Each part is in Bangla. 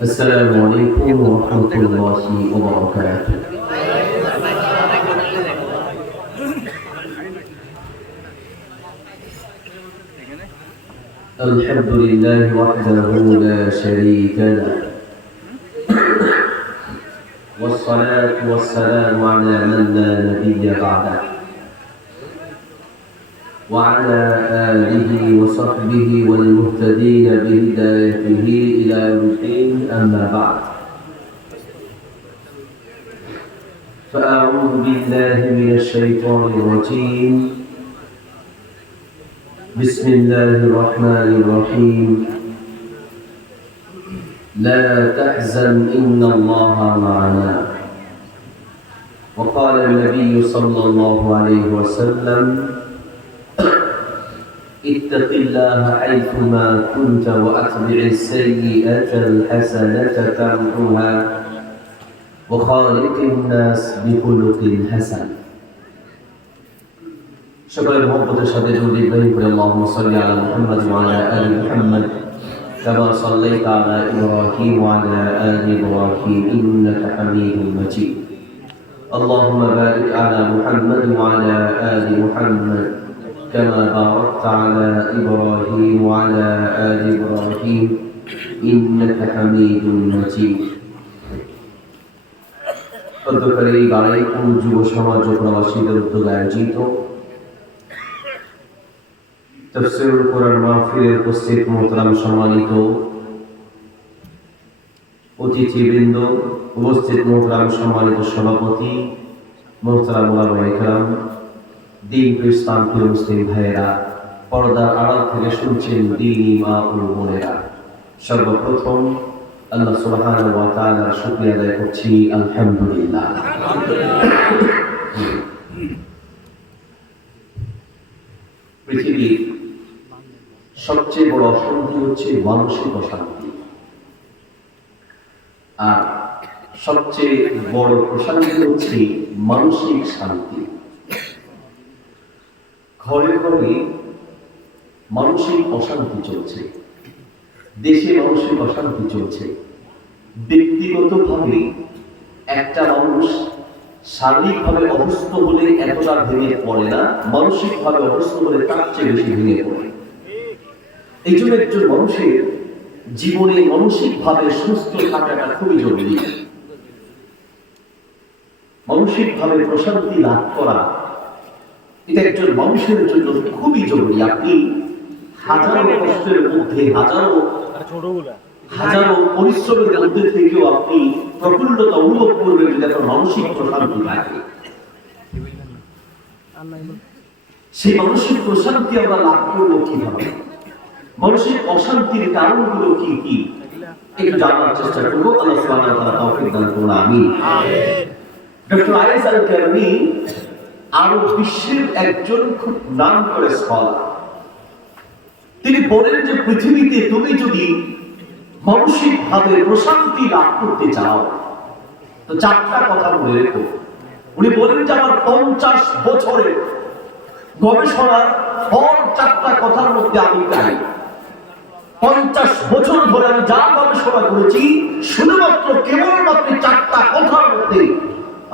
السلام عليكم ورحمة الله وبركاته. الحمد لله وحده لا شريك له، والصلاة والسلام على من لا نبي بعده، وعلى آله وصحبه والمهتدين بهدايته إلى يوم الدين. أما بعد، فأعوذ بالله من الشيطان الرجيم. بسم الله الرحمن الرحيم. لا تحزن إن الله معنا. وقال النبي صلى الله عليه وسلم: اتق الله حيثما كنت وأتبع السيئة الحسنة تمحها وخالق الناس بخلق حسن. সকলের মহব্বতের সাথে জরুরি ইব্রাহিম করে আল্লাহুম্মা সাল্লি আলা মুহাম্মাদ ওয়া আলা আলি মুহাম্মাদ কামা সাল্লাইতা আলা ইব্রাহিম ওয়া আলা আলি ইব্রাহিম ইন্নাকা হামিদুম মাজিদ। আল্লাহুম্মা বারিক আলা মুহাম্মাদ ওয়া আলা আলি মুহাম্মাদ কামা বারাকতা আলা ইব্রাহিম ওয়া আলা আলি ইব্রাহিম ইন্নাকা হামিদুম মাজিদ। পদ্মকারী বারাইপুর যুব সমাজ ও প্রবাসীদের উদ্যোগে আয়োজিত তাফসীরুল কুরআন মাহফিলের উপস্থিত মুহতারাম সম্মানিত অতিথিবৃন্দ, উপস্থিত মুহতারাম সম্মানিত সভাপতি, মুহতারাম উলামায়ে কেরাম, দিন ইসলাম প্রিয় মুসলিম ভাইয়েরা, পর্দার আড়াল থেকে শুনছেন দ্বীনি মা ও বোনেরা, সর্বপ্রথম আল্লাহ সুবহানাহু ওয়া তাআলার শুকরিয়া আদায় করছি, আলহামদুলিল্লাহ। পৃথিবীর সবচেয়ে বড় অশান্তি হচ্ছে মানসিক অশান্তি, আর সবচেয়ে বড় প্রশান্তি হচ্ছে মানসিক শান্তি। ঘরে ঘরে মানসিক অশান্তি চলছে, দেশে মানসিক অশান্তি চলছে। ব্যক্তিগতভাবে একটা মানুষ শারীরিকভাবে অসুস্থ হলে এতটা ভেঙে পড়ে না, মানসিকভাবে অসুস্থ হলে তার চেয়ে বেশি ভেঙে পড়ে। এই জন্য একজন মানুষের জীবনে মানসিকভাবে সুস্থ থাকাটা খুবই জরুরি। মানসিকভাবে প্রশান্তি লাভ করা এটা একজন মানুষের জন্য খুবই জরুরি। আপনি হাজারো কষ্টের মধ্যে, হাজারো পরিশ্রমের মধ্যে থেকেও আপনি প্রফুল্লতা অনুভব করবেন যদি আপনার মানসিক প্রশান্তি থাকে। সেই মানসিক প্রশান্তি আমরা লাভ করবো কিভাবে? মানসিক অশান্তির কারণগুলো কি কি একটু জানার চেষ্টা করবো। আল্লাহ সুবহানাহু ওয়া তাআলা তৌফিক দান করুন, আমিন। ডক্টর আয়েশ আল কারনি আরব বিশ্বের একজন খুব নাম করে স্কলার। তিনি বলেন যে পৃথিবীতে তুমি যদি মানসিকভাবে প্রশান্তি লাভ করতে চাও তো চারটা কথা মনে রেখো। উনি বলেন যে আমার 50 বছরের গবেষণার ফল চারটা কথার মধ্যে আমি পাই। 50 বছর ধরে আমি যা গবেষণা করেছি শুধুমাত্র কেবলমাত্র চারটা কথার মধ্যে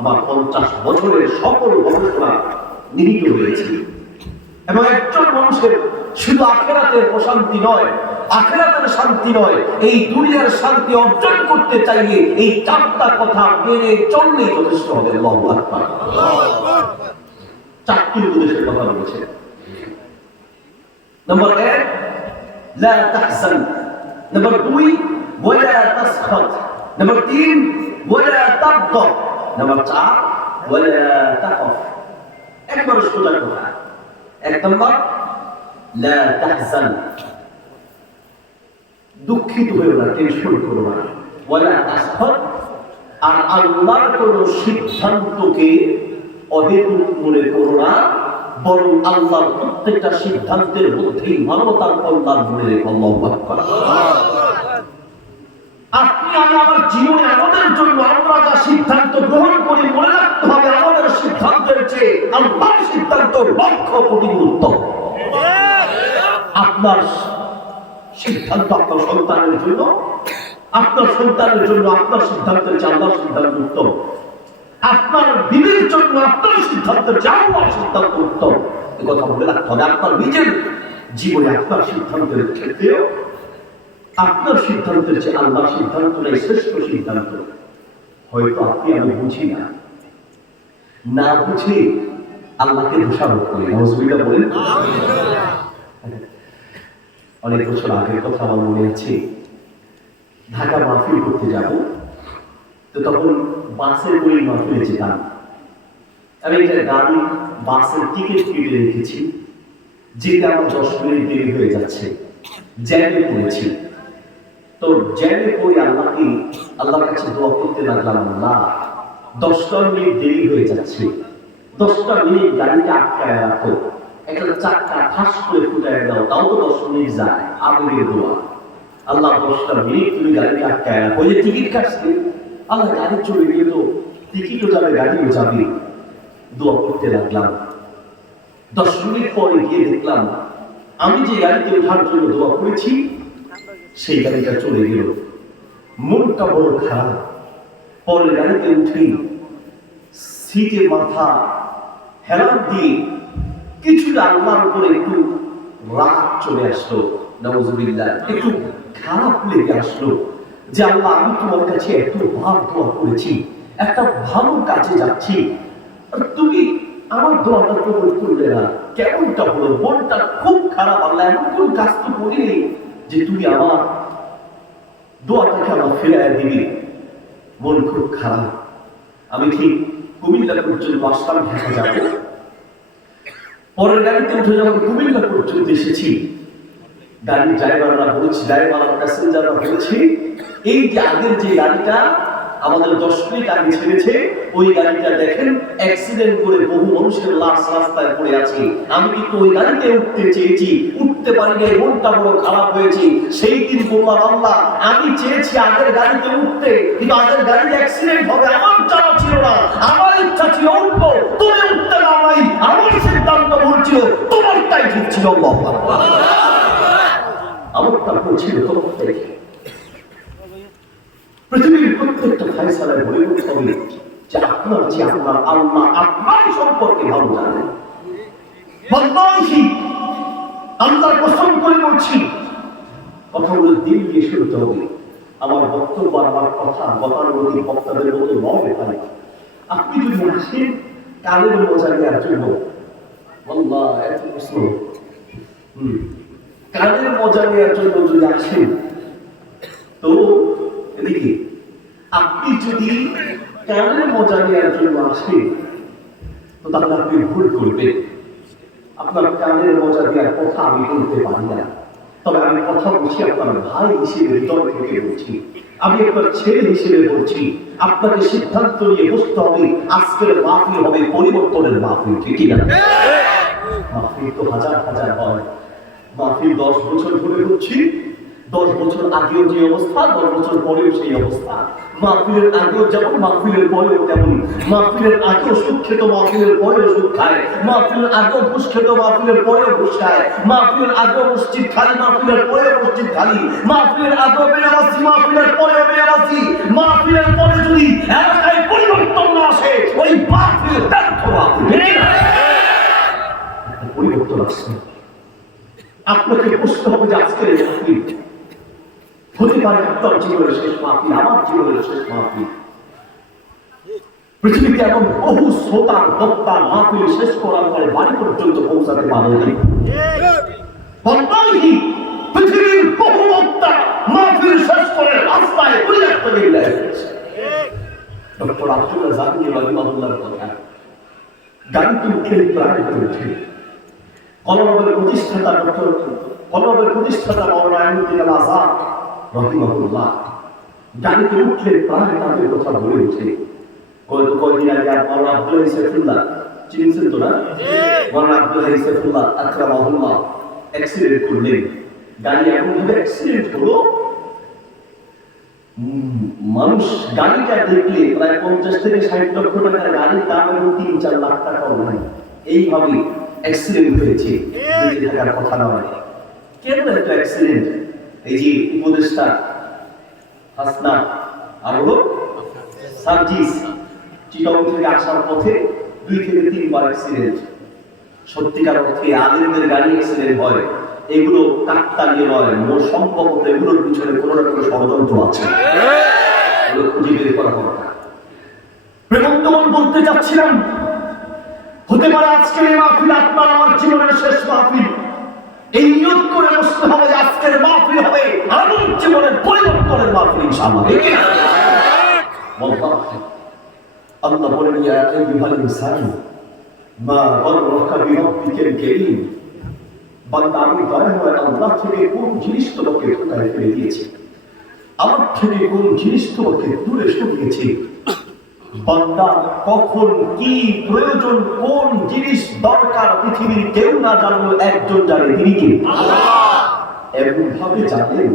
আমার 50 বছরের সকল গবেষণা নিহিত হয়েছে। এবং একজন মানুষের শুধু আখিরাতের প্রশান্তি নয়, আখিরাতের শান্তি নয়, এই দুনিয়ার শান্তি অর্জন করতে চাইলে এই চারটা কথা মেনে চললেই যথেষ্ট হবে। আল্লাহু আকবার। চারটি উপদেশের কথা বলেছে। নম্বর 1, লা তাহজান। নম্বর 2, ওয়ালা তাসখাত। নম্বর 3, ওয়ালা তাগদাব। নম্বর 4, ওয়ালা তাখাফ। একবার সোজা কথা। 1 নম্বর, লা তাহজান, দুঃখিত হইও না, টেনশন করো না। ওয়ালা তাসখাত, আর আল্লাহর কোন সিদ্ধান্তকে অহেতুক মনে করো না, বরং আল্লাহর প্রত্যেকটা সিদ্ধান্তের মধ্যেই মানবতার কল্যাণ মনে রেখো। আল্লাহু আকবার। আপনি আমি আমার জীবনে আমাদের জন্য আমরা যা সিদ্ধান্ত গ্রহণ করি মনে রাখতে হবে আমাদের সিদ্ধান্তের চেয়ে আল্লাহর সিদ্ধান্ত লক্ষ কোটি উত্তম। আপনার সিদ্ধান্ত আপনার সন্তানের জন্য, আপনার সন্তানের জন্য আপনার সিদ্ধান্তের চেয়ে আল্লাহর সিদ্ধান্ত উত্তম, আপনার বিবির জন্য আপনার সিদ্ধান্তের চেয়ে আল্লাহর সিদ্ধান্ত উত্তম। এই কথা বলে রাখতে হবে। আপনার নিজের জীবনে আপনার সিদ্ধান্তের ক্ষেত্রেও আপনার সিদ্ধান্তের চেয়ে আল্লাহর সিদ্ধান্তটাই শ্রেষ্ঠ সিদ্ধান্ত। হয়তো আপনি আমি বুঝি না, না বুঝে আল্লাহকে দোষারোপ করি। নাউজুবিল্লাহ বলেন। অনেক বছর আগের কথা আমার মনে আছে, ঢাকা মাহফিল করতে যাব, তো তখন বাসের করে মাহফিলে যেতাম। আমি একটা গাড়ি বাসের টিকিট কেটে রেখেছি, যেটা আমার 10 মিনিট দেরি হয়ে যাচ্ছে, জ্যামে পড়েছি। তো জ্যামে পড়ে আল্লাহর কাছে দোয়া করতে লাগলাম, আল্লাহ 10টা মিনিট দেরি হয়ে যাচ্ছে, 10টা মিনিট গাড়িটা আটকায় রাখো, একটা চাক্কা ঠাস করে ফুটায় দাও, তাও তো 10 মিনিট যায়। আবেগের দোয়া, আল্লাহ 10টা মিনিট তুমি গাড়িটা আটকায় রাখো। ওই যে টিকিট কাটছে, আল্লাহ গাড়ি চলে গিয়ে তো টিকিটও যাবে, গাড়িও যাবে। দোয়া করতে লাগলাম। 10 মিনিট পরে গিয়ে দেখলাম আমি যে গাড়িতে ওঠার জন্য দোয়া করেছি সেই গাড়িটা চলে গেল। মনটা বড় খারাপ। পরে গাড়িতে উঠে সিটে মাথা হেলান দিয়ে কিছুটা আল্লাহর উপরে একটু রাগ চলে আসলো, নাউজুবিল্লাহ, একটু খারাপ লেগে আসলো যে আল্লাহ, আমি তোমার কাছে এত বার দোয়া করেছি, একটা ভালো কাজে যাচ্ছি, তুমি আমার দোয়াটা কবুল করলে না, কেমনটা হলো? মনটা খুব খারাপ। আল্লাহ এমন কোন কাজ তো করিনি যে তুমি আমার দোয়াটাকে আমার ফেরায় দিবি। মন খুব খারাপ। আমি ঠিক কুমিল্লা পর্যন্ত আসলাম, ঢাকা যাব। পরের গাড়িতে উঠে যখন কুমিল্লা পর্যন্ত এসেছি, গাড়ির ড্রাইভাররা বলছে, ড্রাইভার প্যাসেঞ্জাররা বলছে, এই যে আগের যে গাড়িটা আমাদের 10 মিনিট আগে ছেড়েছে, ওই গাড়িটা দেখেন অ্যাক্সিডেন্ট করে বহু মানুষের লাশ রাস্তায় পড়ে আছে। আমি কিন্তু ওই গাড়িতে উঠতে চেয়েছি, উঠতে পারিনি, মনটা বড় খারাপ হয়েছে। সেই দিন বললাম, আল্লাহ, আমি চেয়েছি আগের গাড়িতে উঠতে, কিন্তু আগের গাড়িতে অ্যাক্সিডেন্ট হবে আমার জানা ছিল না, আমার ইচ্ছা ছিল উঠবো, তুমি উঠতে না নাই, আমার সিদ্ধান্ত ভুল ছিল, তোমারটাই ঠিক ছিল। আমারটা ভুল ছিল, তোমারটাই ঠিক। পৃথিবীর প্রত্যেকটা ফায়সালায় বলে বলতে হবে যে আপনার যে আপনার আল্লাহ আপনার সম্পর্কে ভালো জানেন। আল্লাহর কসম করে বলছি, কথাগুলো দিল দিয়ে শুনতে হবে। আমার বক্তব্য, আমার কথা গতানুগতিক বক্তাদের মতো নয় ভাই। আপনি যদি আসেন কালের মজা নেওয়ার জন্য, আল্লাহ এত প্রশ্ন, কালের মজা নেওয়ার জন্য যদি আসেন, তো এদিকে আপনি যদি কানের মজা নেওয়ার জন্য আসেন, তো তাহলে আপনি ভুল করবেন। আপনার কানের মজা দেওয়ার কথা আমি বলতে পারি না, তবে আমি কথা বলছি আপনার ভাই হিসেবে, হৃদয় থেকে বলছি। আমি আপনার ছেলে হিসেবে বলছি, আপনাকে সিদ্ধান্ত নিয়ে বসতে হবে। আজকের মাহফিল হবে পরিবর্তনের মাহফিল, ঠিক না? মাহফিল তো হাজার হাজার হয়। মাহফিল 10 বছর ধরে হচ্ছে, 10 বছর আগেও যে অবস্থা, 10 বছর পরেও সেই অবস্থা। মাহফিলের আগেও যেমন, মাহফিলের পরেও তেমন। মাহফিলের আগেও সুখ খেত, মাহফিলের পরেও সুখ খায়। মাহফিলের আগেও ঘুষ খেত, মাহফিলের পরেও ঘুষ খায়। মাহফিলের আগেও মসজিদ খালি, মাহফিলের পরেও মসজিদ খালি। মাহফিলের আগেও বেনামাজি, মাহফিলের পরেও বেনামাজি। মাহফিলের পরে যদি এলাকায় পরিবর্তন না আসে, ওই মাহফিল ব্যর্থ মাহফিল। পরিবর্তন আসছে, আপনাকে বুঝতে হবে যে আজকের এই মাহফিল হতে পারে আপনার জীবনের শেষ মাহফিল, আমার জীবনের শেষ মাহফিল। পৃথিবীতে এমন বহু শ্রোতার বক্তা মাহফিল শেষ করার পরে বাড়ি পর্যন্ত পৌঁছাতে পারেনি। পৃথিবীর বহু বক্তা মাহফিল শেষ করে রাস্তায় পরিত্যক্ত হয়ে গেছে। ডক্টর আব্দুল্লাহ জাহাঙ্গীর রাহিমাহুল্লাহর কথা, গাড়িতে উঠে প্রায় উঠে কলমের প্রতিষ্ঠাতা মাওলানা আইনুদ্দিন আল আজাদ রাহিমাহুল্লাহ গাড়িতে উঠলে প্রায় তাদের কথা বলে ওঠে। কয়েকদিন আগে মাওলানা আব্দুল্লাহ সাইফুল্লাহ, চিনছেন তো না? মাওলানা আব্দুল্লাহ সাইফুল্লাহ আকরামাহুল্লাহ অ্যাক্সিডেন্ট করলেন। গাড়ি এমন ভাবে অ্যাক্সিডেন্ট হলো, মানুষ গাড়িটা দেখলে প্রায় 50 থেকে 60 লক্ষ টাকার গাড়ির দাম এবং 3-4 লাখ টাকাও নাই। এইভাবে অ্যাক্সিডেন্ট হয়েছে, বেঁচে থাকার কথা নয়। কেন এত অ্যাক্সিডেন্ট? এই যে উপদেষ্টা হাসনা আর হলো সার্জিস চিটং থেকে আসার পথে 2 থেকে 3 বার অ্যাক্সিডেন্ট। সত্যিকার অর্থে আলেমদের গাড়ি অ্যাক্সিডেন্ট হয়, এগুলো কাকতালীয় নয়, সম্ভবত এগুলোর পিছনে কোনো না কোনো ষড়যন্ত্র আছে, এগুলো খুঁজে বের করা দরকার। প্রেমন্তমন বলতে চাচ্ছিলাম, হতে পারে আজকের এই মাহফিল আপনার আমার জীবনের শেষ মাহফিল। এই নিয়ত করে বসতে হবে যে আজকের মাহফিল হবে আমার জীবনের পরিবর্তনের মাহফিল ইনশাআল্লাহ। আল্লাহ বলেন, ইয়া আইয়ুহাল ইনসান মা গররাকা বিরাব্বিকাল কারীম, বান্দা আমি দয়াময় আল্লাহ থেকে কোন জিনিস তোমাকে ধোঁকায় ফেলে দিয়েছি, আমার থেকে কোন জিনিস তোমাকে দূরে সরিয়েছি। বান্দা কখন কি প্রয়োজন, কোন জিনিস দরকার পৃথিবীর কেউ না জানলো, একজন জানে, তিনি কে? আল্লাহ। এমন ভাবে জানেন,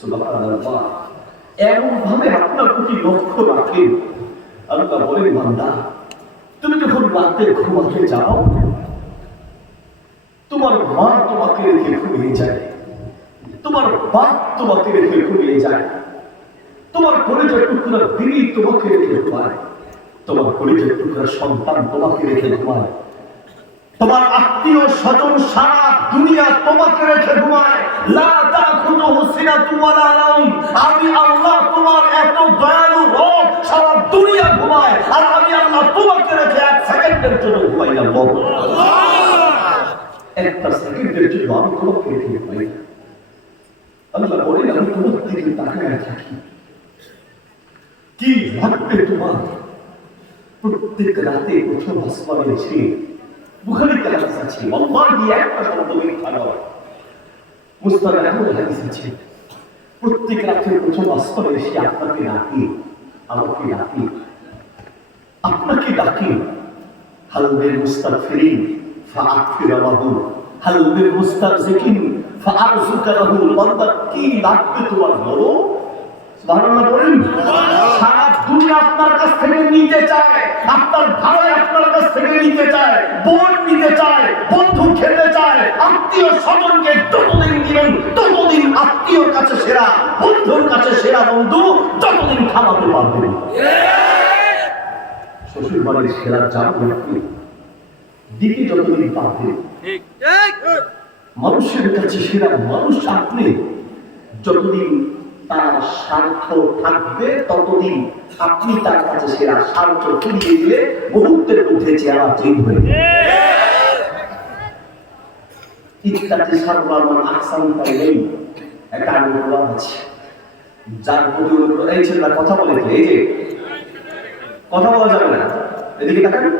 সুবহানাল্লাহ, এমন ভাবে আপনার প্রতি লক্ষ্য রাখেন। আল্লাহ বলেন, বান্দা তুমি যখন রাতে ঘুমাতে যাও, তোমার মা তোমাকে রেখে ঘুমিয়ে যায়, তোমার বাপ তোমাকে রেখে ঘুমিয়ে যায়, তোমার কলেজের টুকরা বিবি তোমাকে রেখে ঘুমায়, তোমার কলেজের টুকরা সন্তান তোমাকে রেখে ঘুমায়, তোমার আত্মীয় স্বজন সারা দুনিয়া তোমাকে রেখে ঘুমায়। লা তাখুযুহু সিনাতুন ওয়ালা নাওম, আমি আল্লাহ তোমার এত দয়ালু রব, সারা দুনিয়া ঘুমায়, আর আমি আল্লাহ তোমাকে রেখে 1 সেকেন্ডের জন্য ঘুমাই না। আল্লাহ, 1 সেকেন্ডের জন্য আমি তোমাকে রেখে ঘুমাই না। আল্লাহ বলেন, আমি তোমার দিকে তাকিয়ে থাকি, কি লাগবে তোমার? প্রত্যেক রাতে প্রথম আসমানে এসে বুখারীতে হাদিস আছে, আল্লাহি একটা শব্দ মিথ্যা নয়, মুস্তাদ আহমদ হাদিস আছে, প্রত্যেক রাতে প্রথম আসমানে এসে আপনাকে ডাকি, আমাকে ডাকি, আপনাকে ডাকি, হাল বিল মুস্তাগফিরিন ফাআগফির লাহু, হাল বিল মুস্তারজিকিন ফাআরযুকা লাহু। বান্দা কি লাগবে তোমার বলো? সুবহানাল্লাহ বলেন। সারা দুনিয়া আপনার কাছ থেকে নিতে চায়, আপনার ভাই আপনার কাছ থেকে নিতে চায়, বোন নিতে চায়, বন্ধু খেতে চায়, আত্মীয় স্বজনকে যতদিন দিবেন ততদিন আত্মীয়র কাছে সেরা, বন্ধুর কাছে সেরা বন্ধু যতদিন খাওয়াতে পারবেন। শ্বশুর বাড়ির সেরা চাকরি আপনি দিকে যতদিন পাবেন, মানুষের কাছে সেরা মানুষ আপনি যতদিন তার স্বার্থ থাকবে ততদিন আপনি তার কাছে সেরা। স্বার্থ ফিরিয়ে দিলে মুহূর্তের মধ্যে চেহারা চেঞ্জ হয়ে যাবে। ইত্তাতি সারবামান আহসান তাইলেই একটা আলোচনা আছে, যার প্রতি এই ছেলেরা কথা বলে, এই যে কথা বলা যাবে না, এদিকে তাকান।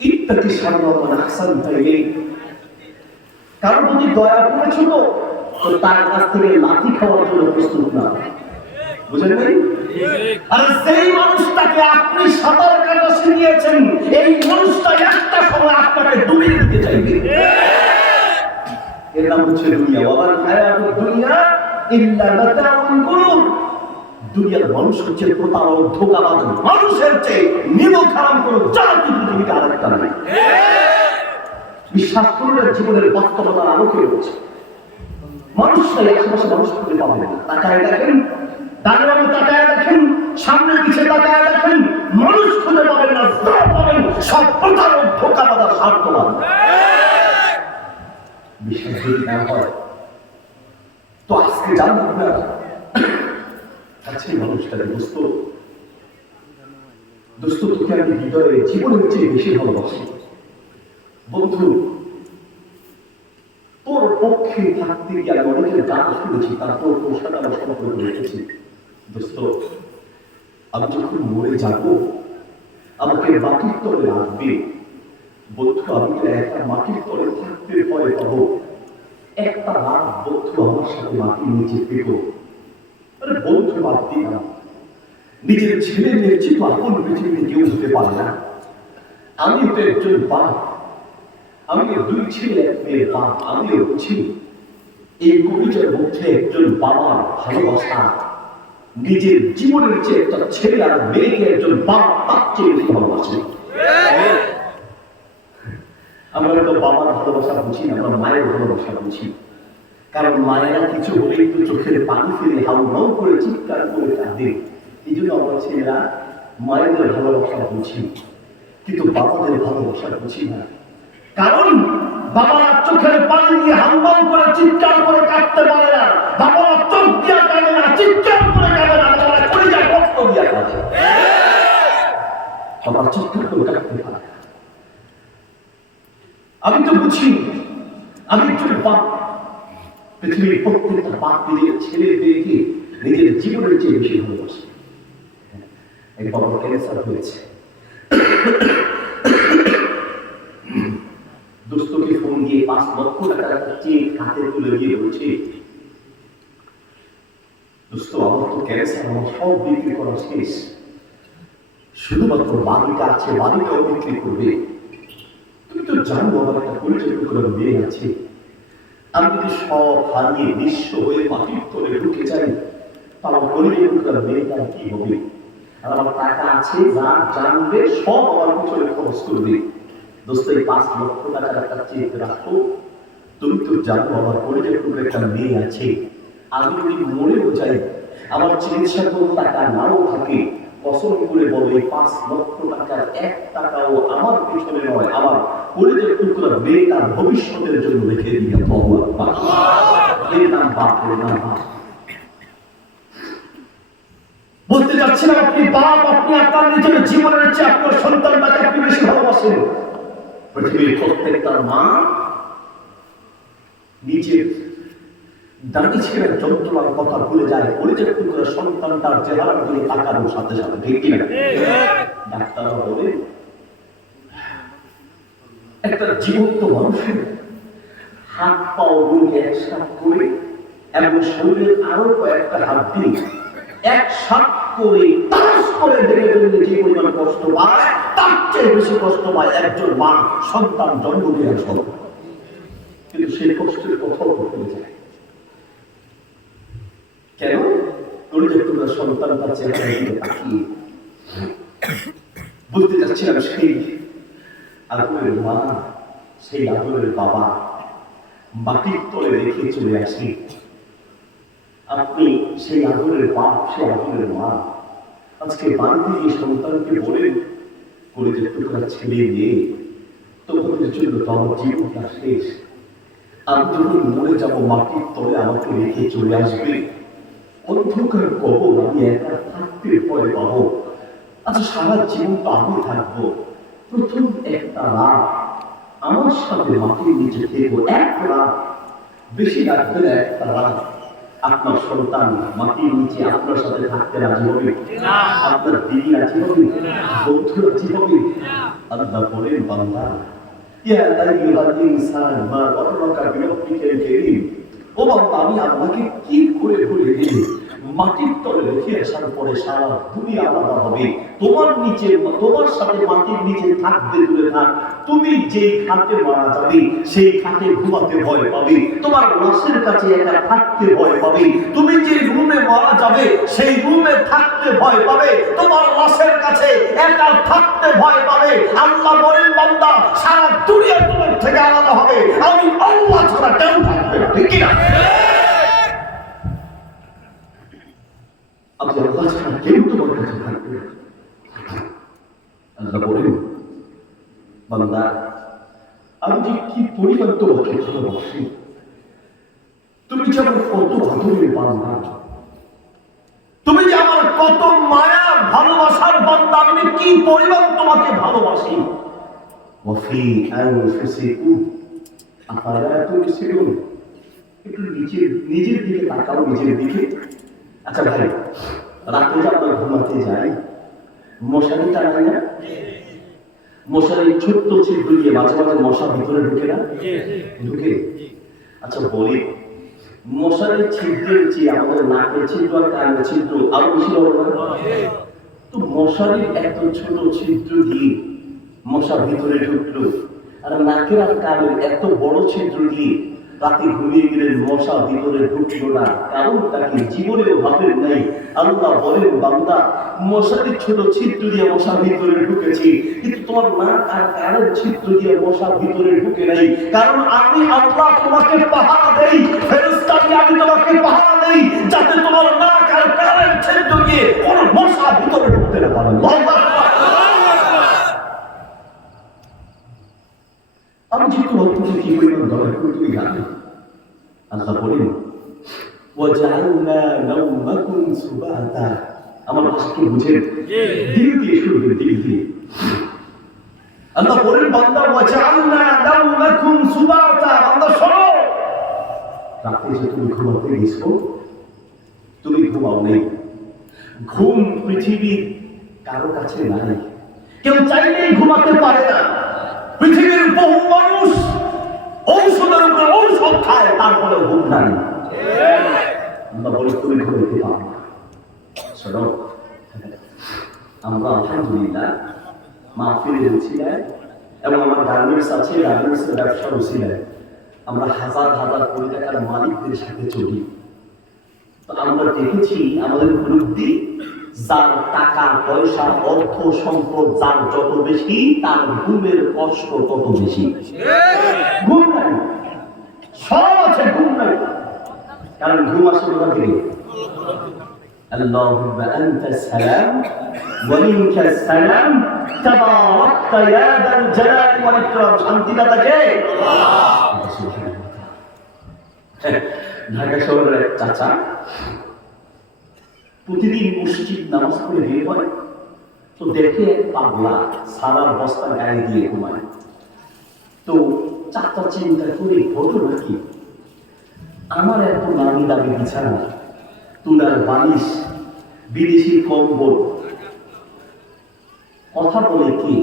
ইত্তাতি সারবামান আহসান তাইলেই, কারণ যদি দয়া করেছো তো তার কাছ থেকে লাঠি খাওয়ার জন্য প্রস্তুত না, বুঝলেন ভাই? আর সেই মানুষটাকে আপনি সাঁতার কাটা শিখিয়েছেন, এই মানুষটা একটা সময় আপনাকে ডুবিয়ে দিতে চাইবে। এর নাম হচ্ছে দুনিয়া। ওয়াল হায়াতুদ দুনিয়া ইল্লা মাতাউল গুরুর। দুনিয়ার মানুষ হচ্ছে প্রতারক, ধোঁকাবাজ, মানুষের চেয়ে নিমক হারাম কোনো জাতি পৃথিবীতে আরেকটা নাই। বিশ্বাস করলে জীবনের বাস্তবতার আলোকে হচ্ছে মানুষটাই আশেপাশে মানুষ খুঁজে পাবেন না। তাকায় দেখেন, দাঁড়িয়ে তাকায় দেখেন, সামনে পিছিয়ে তাকায় দেখেন, মানুষ খুঁজে পাবেন না, যা পাবেন সব প্রতারক, ধোঁকাবাজ, স্বার্থবাদ। বিশ্বাস যদি না হয় তো আজকে জানবেন আপনারা কাছে মানুষটাকে দোস্ত তোকে আমি হৃদয়ে জীবনের চেয়ে বেশি ভালোবাসি। বন্ধু, তোর পক্ষে থাকতে গিয়ে আমি অনেকের গান শুনেছি, তারপর তোর সাথে আমার সম্পর্ক রেখেছি। দোস্ত, আমি যখন মরে যাব আমাকে মাটির তলে রাখবে। বন্ধু, আমি একটা মাটির তলে থাকতে ভয় পাবো, একটা রাত বন্ধু আমার সাথে মাটির নিচে পেত। আরে বন্ধু, বাদ দিলাম, নিজের ছেলে মেয়ের চেয়ে আপন পৃথিবীতে কেউ হতে পারে না। আমি তো একজন বাপ, আমি 2 ছেলে 1 মেয়ের বাপ, আমিও বুঝি এই কবিতার মধ্যে একজন বাবার ভালোবাসা, নিজের জীবনের চেয়ে একটা ছেলে আর মেয়েকে একজন বাপ তার চেয়ে বেশি ভালোবাসে। আমরা তো বাবার ভালোবাসা বুঝি না, আমরা মায়ের ভালোবাসা বুঝি। কারণ মায়েরা কিছু হলেই তো চোখের পানি ফেলে হাউ হাউ করে চিৎকার করে কাঁদে। এই জন্য আমরা ছেলেরা মায়েদের ভালোবাসা বুঝি, কিন্তু বাবাদের ভালোবাসা বুঝি না। কারণ বাবারা চোখের পানি দিয়ে হাউমাউ করে চিৎকার করে কাঁদতে পারে না, বাবারা চোখ দিয়া কাঁদে না, চিৎকার করে কাঁদে না, বাবারা কলিজা রক্ত দিয়া কাঁদে। বাবা চিৎকার করে কাঁদতে পারে না। আমি তো বুঝি, আমি একজন বাপ, পৃথিবীর প্রত্যেকটা বাপ নিজের ছেলে মেয়েকে নিজের জীবনের চেয়ে বেশি ভালোবাসে। এই বাবার ক্যান্সার হয়েছে, দোস্তকে ফোন দিয়ে 5 লক্ষ টাকা চেয়ে হাতে তুলে দিয়ে বলছে, দোস্ত আমার তো ক্যান্সার, আমার সব বিক্রি করা শেষ, শুধুমাত্র বাড়িটা আছে, বাড়িটাও বিক্রি করবে। তুমি তো জানো আমার একটা পরিচয় করে মেয়ে আছে, আমি যদি সব হারিয়ে নিঃস্ব হয়ে মাটির তলে ঢুকে যাই, আমার পরিচয় করে মেয়েটা কি হবে? আর আমার টাকা আছে, যা জানবে সব আমার পিছনে খরচ করবে। দোস্ত এই 5 লক্ষ টাকার একটা চেক রাখো, তুমি তো জানো আমার পরিচয় করে একটা মেয়ে আছে, আমি যদি মরেও যাই, আমার চিকিৎসা কোনো টাকা নাও থাকে, কসম করে বলো এই 5 লক্ষ টাকার 1 টাকাও আমার পিছনে নয়, আমার পরিচয় করে মেয়েটার ভবিষ্যতের জন্য রেখে দিয়ে বলতে চাচ্ছিলাম, আপনি বাপ, আপনি আপনার নিজের জীবনের চেয়ে আপনার সন্তানটাকে আপনি বেশি ভালোবাসেন। পৃথিবীর প্রত্যেকটা মা নিজের দাঁড়িয়ে ছেড়ে যন্ত্রণার কথা ভুলে যায়, পরিচয় করে সন্তান তার চেহারা দিয়ে তাকানোর সাথে সাথে। ঠিক কিনা? ডাক্তাররা বলে একটা জীবন্ত মানুষের হাত পাও গুলোকে একসাথে করে এবং শরীরের আরো কয়েকটা হাত দিয়ে একসাথে করে তাস করে দেখে ফেললে যে পরিমাণ কষ্ট পায়, তার চেয়ে বেশি কষ্ট পায় একজন মা সন্তান জন্ম দেওয়ার সময়। কিন্তু সেই কষ্টের কথাও বলতে যায় কেন? তোমরা সন্তান তার চেহারা দিয়ে তাকিয়ে বলতে চাচ্ছিলাম, সেই আদরের মা, সেই আদরের বাবা মাটির তলে রেখে চলে আসি। আপনি সেই আদরের বাপ, সেই আদরের মা, আজকে বাড়িতে গিয়ে সন্তানকে বলেন করে যে টুকরা ছেলে নিয়ে তোমাদের জন্য তো আমার জীবনটা শেষ, আমি যখন মরে যাবো মাটির তলে আমাকে রেখে চলে আসবে, অন্ধকার কবর আমি একা থাকতে ভয় পাবো। আচ্ছা সারা জীবন তো আমি থাকবো, প্রথম একটা রাত আমার সাথে মাটির নিচে থেকো, এক রাত, বেশি রাখবে না, একটা রাত আপনার সন্তান মাটির নিচে আপনার সাথে থাকতে রাজি হবে? আপনার দিদি রাজি হবে? বন্ধু রাজি হবে? আল্লাহ বলেন, বান্দা ইয়া আইয়ুহাল ইনসান মা গররাকা বিরব্বিকাল কারীম, ও বান্দা আমি আপনাকে কি করে ভুলে গেলি? মাটির তলে রেখে আসার পরে সারা দুনিয়া আলাদা হবে, তোমার নিচে, তোমার সাথে মাটির নিচে থাকতে দূরে থাক, তুমি যেই খাটে মারা যাবে সেই খাটে ঘুমাতে ভয় পাবে, তোমার লাশের কাছে একা থাকতে ভয় পাবে, তুমি যে রুমে মারা যাবে সেই রুমে থাকতে ভয় পাবে, তোমার লাশের কাছে একা থাকতে ভয় পাবে। আল্লাহ বলেন, বান্দা সারা দুনিয়া তোমার থেকে আলাদা হবে, আমি আল্লাহ ছাড়া কেউ থাকবে না। ঠিক না? আপনি আল্লাহ ছাড়া কেউ তোমার কাছে থাকবে না। আল্লাহ বলেন, বান্দা আমি যে কি পরিমাণ তোমাকে ভালোবাসি, তুমি যে আমার কত আদরের বান্দা, তুমি যে আমার কত মায়া ভালোবাসার বান্দা, আমি কি পরিমাণ তোমাকে ভালোবাসি। ওয়াফি আনফুসিকুম আফালা তুবসিরুন, একটু নিজের দিকে তাকাও, নিজের দিকে। আচ্ছা ভাই, রাতে যে আমরা ঘুমাতে যাই, মশারি টাঙাই না? মশারি ছোট্ট ছিদ্র দিয়ে মাঝে মাঝে মশা ভিতরে ঢুকে না? ঢুকে। আচ্ছা বলি, মশারির ছিদ্রের চেয়ে আমাদের নাকের ছিদ্র আর কানের ছিদ্র আরো বেশি বড় না? তো মশারির এত ছোট ছিদ্র দিয়ে মশা ভিতরে ঢুকলো, আর নাকের আর কানের এত বড় ছিদ্র দিয়ে রাতে ঘুমিয়ে গেলেন, মশা ভিতরে ঢুকলো না, কারণ তাকে জীবনেও ভাবেন নাই। আল্লাহ বলেন, বান্দা, মশারির ছোট ছিদ্র দিয়ে মশা ভিতরে ঢুকেছি, কিন্তু তোমার নাক আর কানের ছিদ্র দিয়ে মশা ভিতরে ঢুকে নাই, কারণ আমি আল্লাহ তোমাকে পাহারা দেই, ফেরেশতা দিয়ে আমি তোমাকে পাহারা দেই, যাতে তোমার নাক আর কানের ছিদ্র দিয়ে কোনো মশা ভিতরে ঢুকতে না পারে। আমি যে তোমার প্রতি কি পরিমাণ দয়া করি তুমি জানো। আল্লাহ বলেন, ওয়াজআলনা নাওমাকুম সুবাতা। আমার ভাষাকে বুঝেন, দিল দিয়ে শুনবেন, দিল দিয়ে। আল্লাহ বলেন, বান্দা, ওয়াজআলনা নাওমাকুম সুবাতা, বান্দা শোনো, রাতে যে তুমি ঘুমাতে গেছো, তুমি ঘুমাও নেই। ঘুম পৃথিবীর কারো কাছে নাই, কেউ চাইলেই ঘুমাতে পারে না। পৃথিবীর বহু মানুষ ঔষধের উপরে ঔষধ খায়, তারপরে ঘুম নাই। আমরা বলি তুমি ঘুমাতে পারো না। শোনো, আমরা আলহামদুলিল্লাহ মাহফিলে ছিলেন এবং আমার গার্মেন্টস আছে, গার্মেন্টসের ব্যবসাও ছিলেন। আমরা হাজার হাজার কোটি টাকার মালিকদের সাথে চলি। তো আমরা দেখেছি আমাদের মুরব্বি, যার টাকা পয়সা অর্থ সম্পদ যার যত বেশি, তার ঘুমের কষ্ট তত বেশি। ঘুম নাই, সব আছে, ঘুম নাই। কারণ ঘুম আসে কোথা থেকে? আল্লাহুম্মা আনতাস সালাম ওয়া মিনকাস সালাম তাবারাকতা ইয়া যাল জালালি ওয়াল ইকরাম। শান্তিদাতা কে? আল্লাহ। ঢাকা শহরের এক চাচা প্রতিদিন মসজিদ নামাজ পড়ে বের হয়, তো দেখে এক পাগলা সারার বস্তা গায়ে দিয়ে ঘুমায়। তো চাচা চিন্তা করে, ঘটনা কি? আমার এত নামি দামি বিছানা, তুলার বালিশ, বিদেশি কম্বল, কথা বলে কি?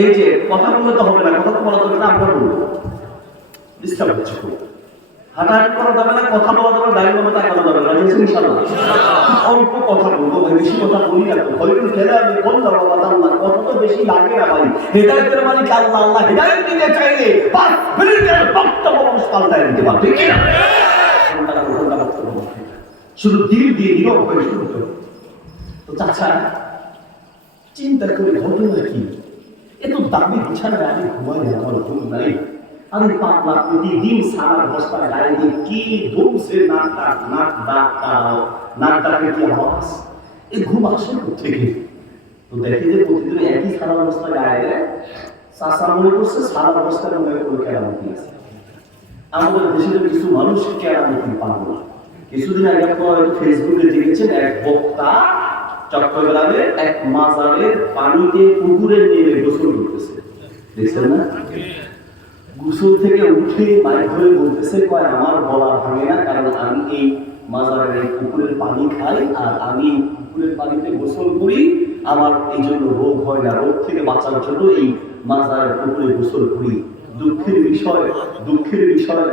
এই যে কথা বললে তো হবে না, কথা তো বলা যাবে না, আমরা বলবো ডিস্টার্ব হচ্ছে খুব। হাঁটাহাঁটি করা যাবে না, কথা বলা যাবে, ডাইনিং রুমে তাকানো যাবে না, ইনশাআল্লাহ। অল্প কথা বলবো ভাই, বেশি কথা বলি না তো। হয়তো খেলে আমি বললাম, বাবা আল্লাহ, কথা তো বেশি লাগে না ভাই। হেদায়েতের মালিক আল্লাহ, আল্লাহ হেদায়েত দিতে চাইলে 5 মিনিটের বক্তব্য মানুষ পাল্টায় দিতে পারে, ঠিক না? শুধু দিল দিয়ে নীরব হয়ে শুনতো। তো চাচা চিন্তা করে, ঘটনা কি? এত দামি বিছানায় আমি ঘুমাই, আমার ঘুম নাই। আমি পাগলা প্রতিদিন সারা বস্তা গায়ে দিয়ে কি ধুমছে, নাক ডাকে কি আওয়াজ, এই ঘুম আসে কোথেকে? তো দেখে যে প্রতিদিন একই সারা বস্তা গায়ে দেয়। চাচা মনে করছে সারা বস্তার মনে করে কেরামতি আছে। আমাদের দেশের কিছু মানুষ কেরামতি পাগল। কিছুদিন আগে আপনারা ফেসবুকে দেখেছেন, এক বক্তা চট্টগ্রামে এক মাজারের পানিতে পুকুরে নেমে গোসল করতেছে, দেখছেন না? গোসল থেকে উঠে মাইক ধরে বলতেছে, কয় আমার গলা ভাঙে না, কারণ আমি এই মাজারের এই পুকুরের পানি খাই, আর আমি পুকুরের পানিতে গোসল করি, আমার এই জন্য রোগ হয় না। রোগ থেকে বাঁচার জন্য এই মাজারের পুকুরে গোসল করি। দুঃখের বিষয়,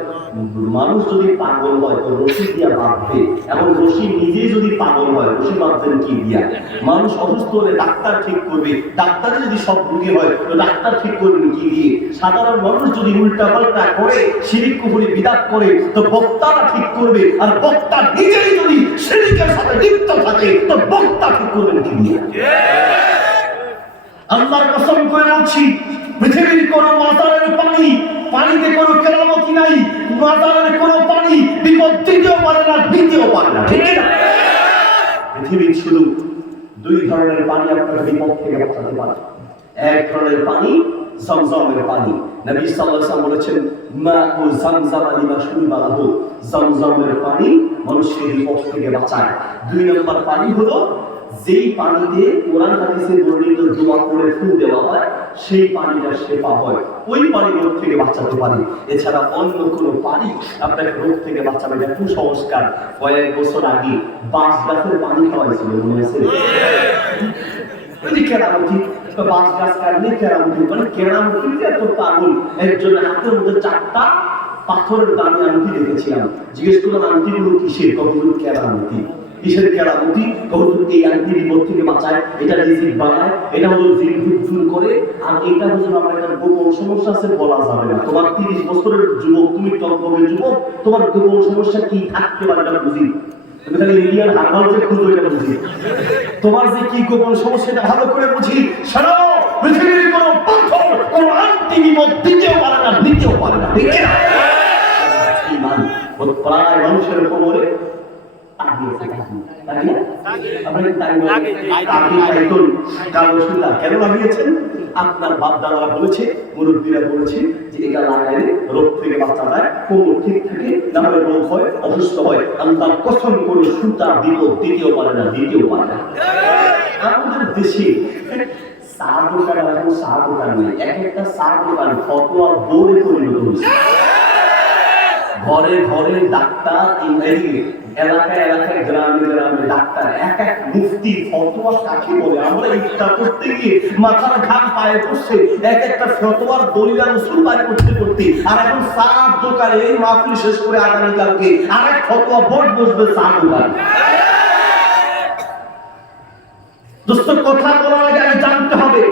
মানুষ যদি পাগল হয় তো রশি দিয়া বাঁধবে, এবং রশি নিজে যদি পাগল হয় রশি বাঁধবেন কি দিয়া? মানুষ অসুস্থ হলে ডাক্তার ঠিক করবে, ডাক্তারে যদি সব রোগী হয় তো ডাক্তার ঠিক করবেন কি দিয়ে? সাধারণ মানুষ যদি উল্টা পাল্টা করে, শিরিক কুফরি বিদআত করে, তো বক্তারা ঠিক করবে, আর বক্তা নিজেই যদি শিরিকের সাথে লিপ্ত থাকে তো বক্তা ঠিক করবেন কি দিয়ে? আল্লাহর কসম করে বলছি, পৃথিবীর কোন মাজারের পানিতে কোনো কেরামতি নাই। মাজারের কোনো পানি বিপদ দিতেও পারে না, দিতেও পারে না, ঠিক না? পৃথিবীর শুধু 2 ধরনের পানি আপনার বিপদ থেকে বাঁচাতে পারে। এক ধরনের পানি জমজমের পানি। নবী সাল্লাল্লাহু আলাইহি ওয়াসাল্লাম বলেছেন, মাউ জমজম লিমা শুরিবা লাহু। জমজমের পানি মানুষকে বিপদ থেকে বাঁচায়। 2 নম্বর পানি হলো যেই পানিতে কোরআন হাদিসে বর্ণিত দোয়া করে ফু দেওয়া হয়, সেই পানিটা শেফা হয়, ওই পানি রোগ থেকে বাঁচাতে পারে। এছাড়া অন্য কোনো পানি আপনাকে রোগ থেকে বাঁচাবে না। কুসংস্কার, কয়েক বছর আগে বাঁশ গাছের পানি খাওয়াইছিল, মনে আছে? কেরামতি, বাঁশ গাছ কাটলে কেরামতি, মানে কেরামতি এত পাগল। একজন হাতের মধ্যে 4টা পাথরের দামি আংটি দেখেছিলাম। জিজ্ঞেস করলাম, আংটিগুলো কিসের? কতগুলো কেরামতি। কিসের কেরামতি? কতগুলো এই আংটি বিপদ থেকে বাঁচায়, এটা রিজিক বানায়, এটা হলো জিন হুজুর করে। আর এটা হুজুর আমার একটা গোপন সমস্যা আছে, বলা যাবে না। তোমার 30 বছরের যুবক, তুমি টকবগের যুবক, তোমার গোপন সমস্যা কি থাকতে পারে এটা বুঝি। তুমি তাহলে ইন্ডিয়ান হারবাল যে খুঁজো এটা বুঝি। তোমার যে কি গোপন সমস্যা এটা ভালো করে বুঝি। শোনো, পৃথিবীর কোনো পাথর কোনো আন্টি বিপদ দিতেও পারে না, নিতেও পারে না। ঠিক না? ইমান ও প্রায় মানুষের কোমরে আপনার বাপ দাদারা বলেছে, মুরব্বীরা বলেছে যে এটা লাগাইলে রোগ থেকে বাঁচা যায়, কোমর ঠিক থাকে, না হলে রোগ হয়, অসুস্থ হয়। আল্লাহ কসম করে সুতা দিতেও পারে না, দিতেও পারে না। আমাদের দেশে চা দোকান এখন চা দোকান নেই, এক একটা চা দোকান ফতোয়া বোর্ডে পরিণত হয়েছে। ঘরে ঘরে ডাক্তার, এলাকায় এলাকায় গ্রামে গ্রামে ডাক্তার, এক এক মুফতি ফতোয়া কাকে বলে আমরা ইফতার করতে গিয়ে মাথার ঘাম পায়ে পড়ছে, এক একটা ফতোয়ার দলিল আর উসুল পায়ে করতে করতে। আর এখন চা দোকানে এই মাহফিল শেষ করে আগামীকালকে আরেক ফতোয়া বোর্ড বসবে চা দোকান। দোস্ত, কথা বলার আগে আগে জানতে হবে।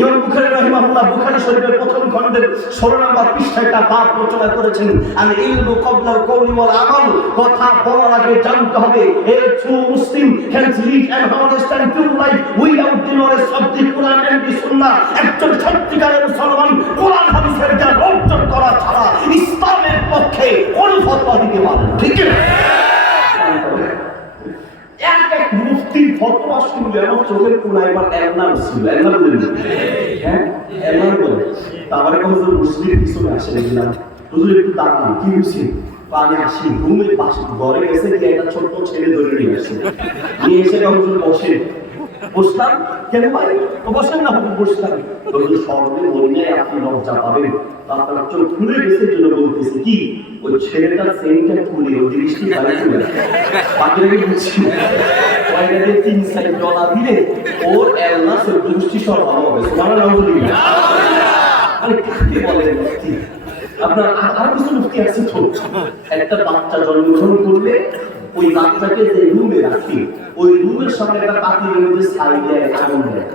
ইমাম বুখারী রাহিমাহুল্লাহ বুখারী শরীফের প্রথম খণ্ডের 16 নম্বর পৃষ্ঠায় একটা বাব রচনা করেছেন, আল ইলমু ক্বাবলা আল কওলি ওয়াল আমাল। কথা বলার আগে জানতে হবে। A true Muslim can lead an honest and pure life without the knowledge of the Quran and the Sunnah. একজন সত্যিকারের মুসলমান কোরআন হাদিসের জ্ঞান অর্জন করা ছাড়া ইসলামের পক্ষে কোনো ফতোয়া দিতে পারে না। ঠিক না? এক এক মুফতির ফতোয়া শুনলে আমার চোখের কোণায় এবার এলনাম ছিল। এলনাম বলে, হ্যাঁ এলনাম বলে। তারপরে হুজুর মুসলিমের পিছনে আসে, দেখলাম হুজুর একটু দাঁড়ান, কি হয়েছে? আমি আসি, ঘুমের পাশে ঘরে গেছে কি একটা ছোট্ট ছেলে ধরে নিয়ে আসে, নিয়ে এসে হুজুর বসে। বসলাম, কেন ভাই বসেন না? হুজুর বসলাম। হুজুর সর্বে বললে আপনি লজ্জা পাবেন, আপনার চোখ খুলে গেছে জন্য বলতেছে কি ওই ছেলেটার সেন্টটা খুলে ওই জিনিসটি বাইরে চলে আসে। বাকিটাকে বুঝছি ওইটাকে 3-4 ডলার দিলে ওর এলনা সত্যি সব ভালো হবে। সুবহানাল্লাহ। আরে কাকে বলেন মুফতি? আপনার আর কিছু মুফতি আছে তো, একটা বাচ্চা জন্মগ্রহণ করলে ওই বাচ্চাকে যে রুমে রাখি, ওই রুমের সামনে একটা পাতিলের মধ্যে ছাই দেয়, আগুন দেয়।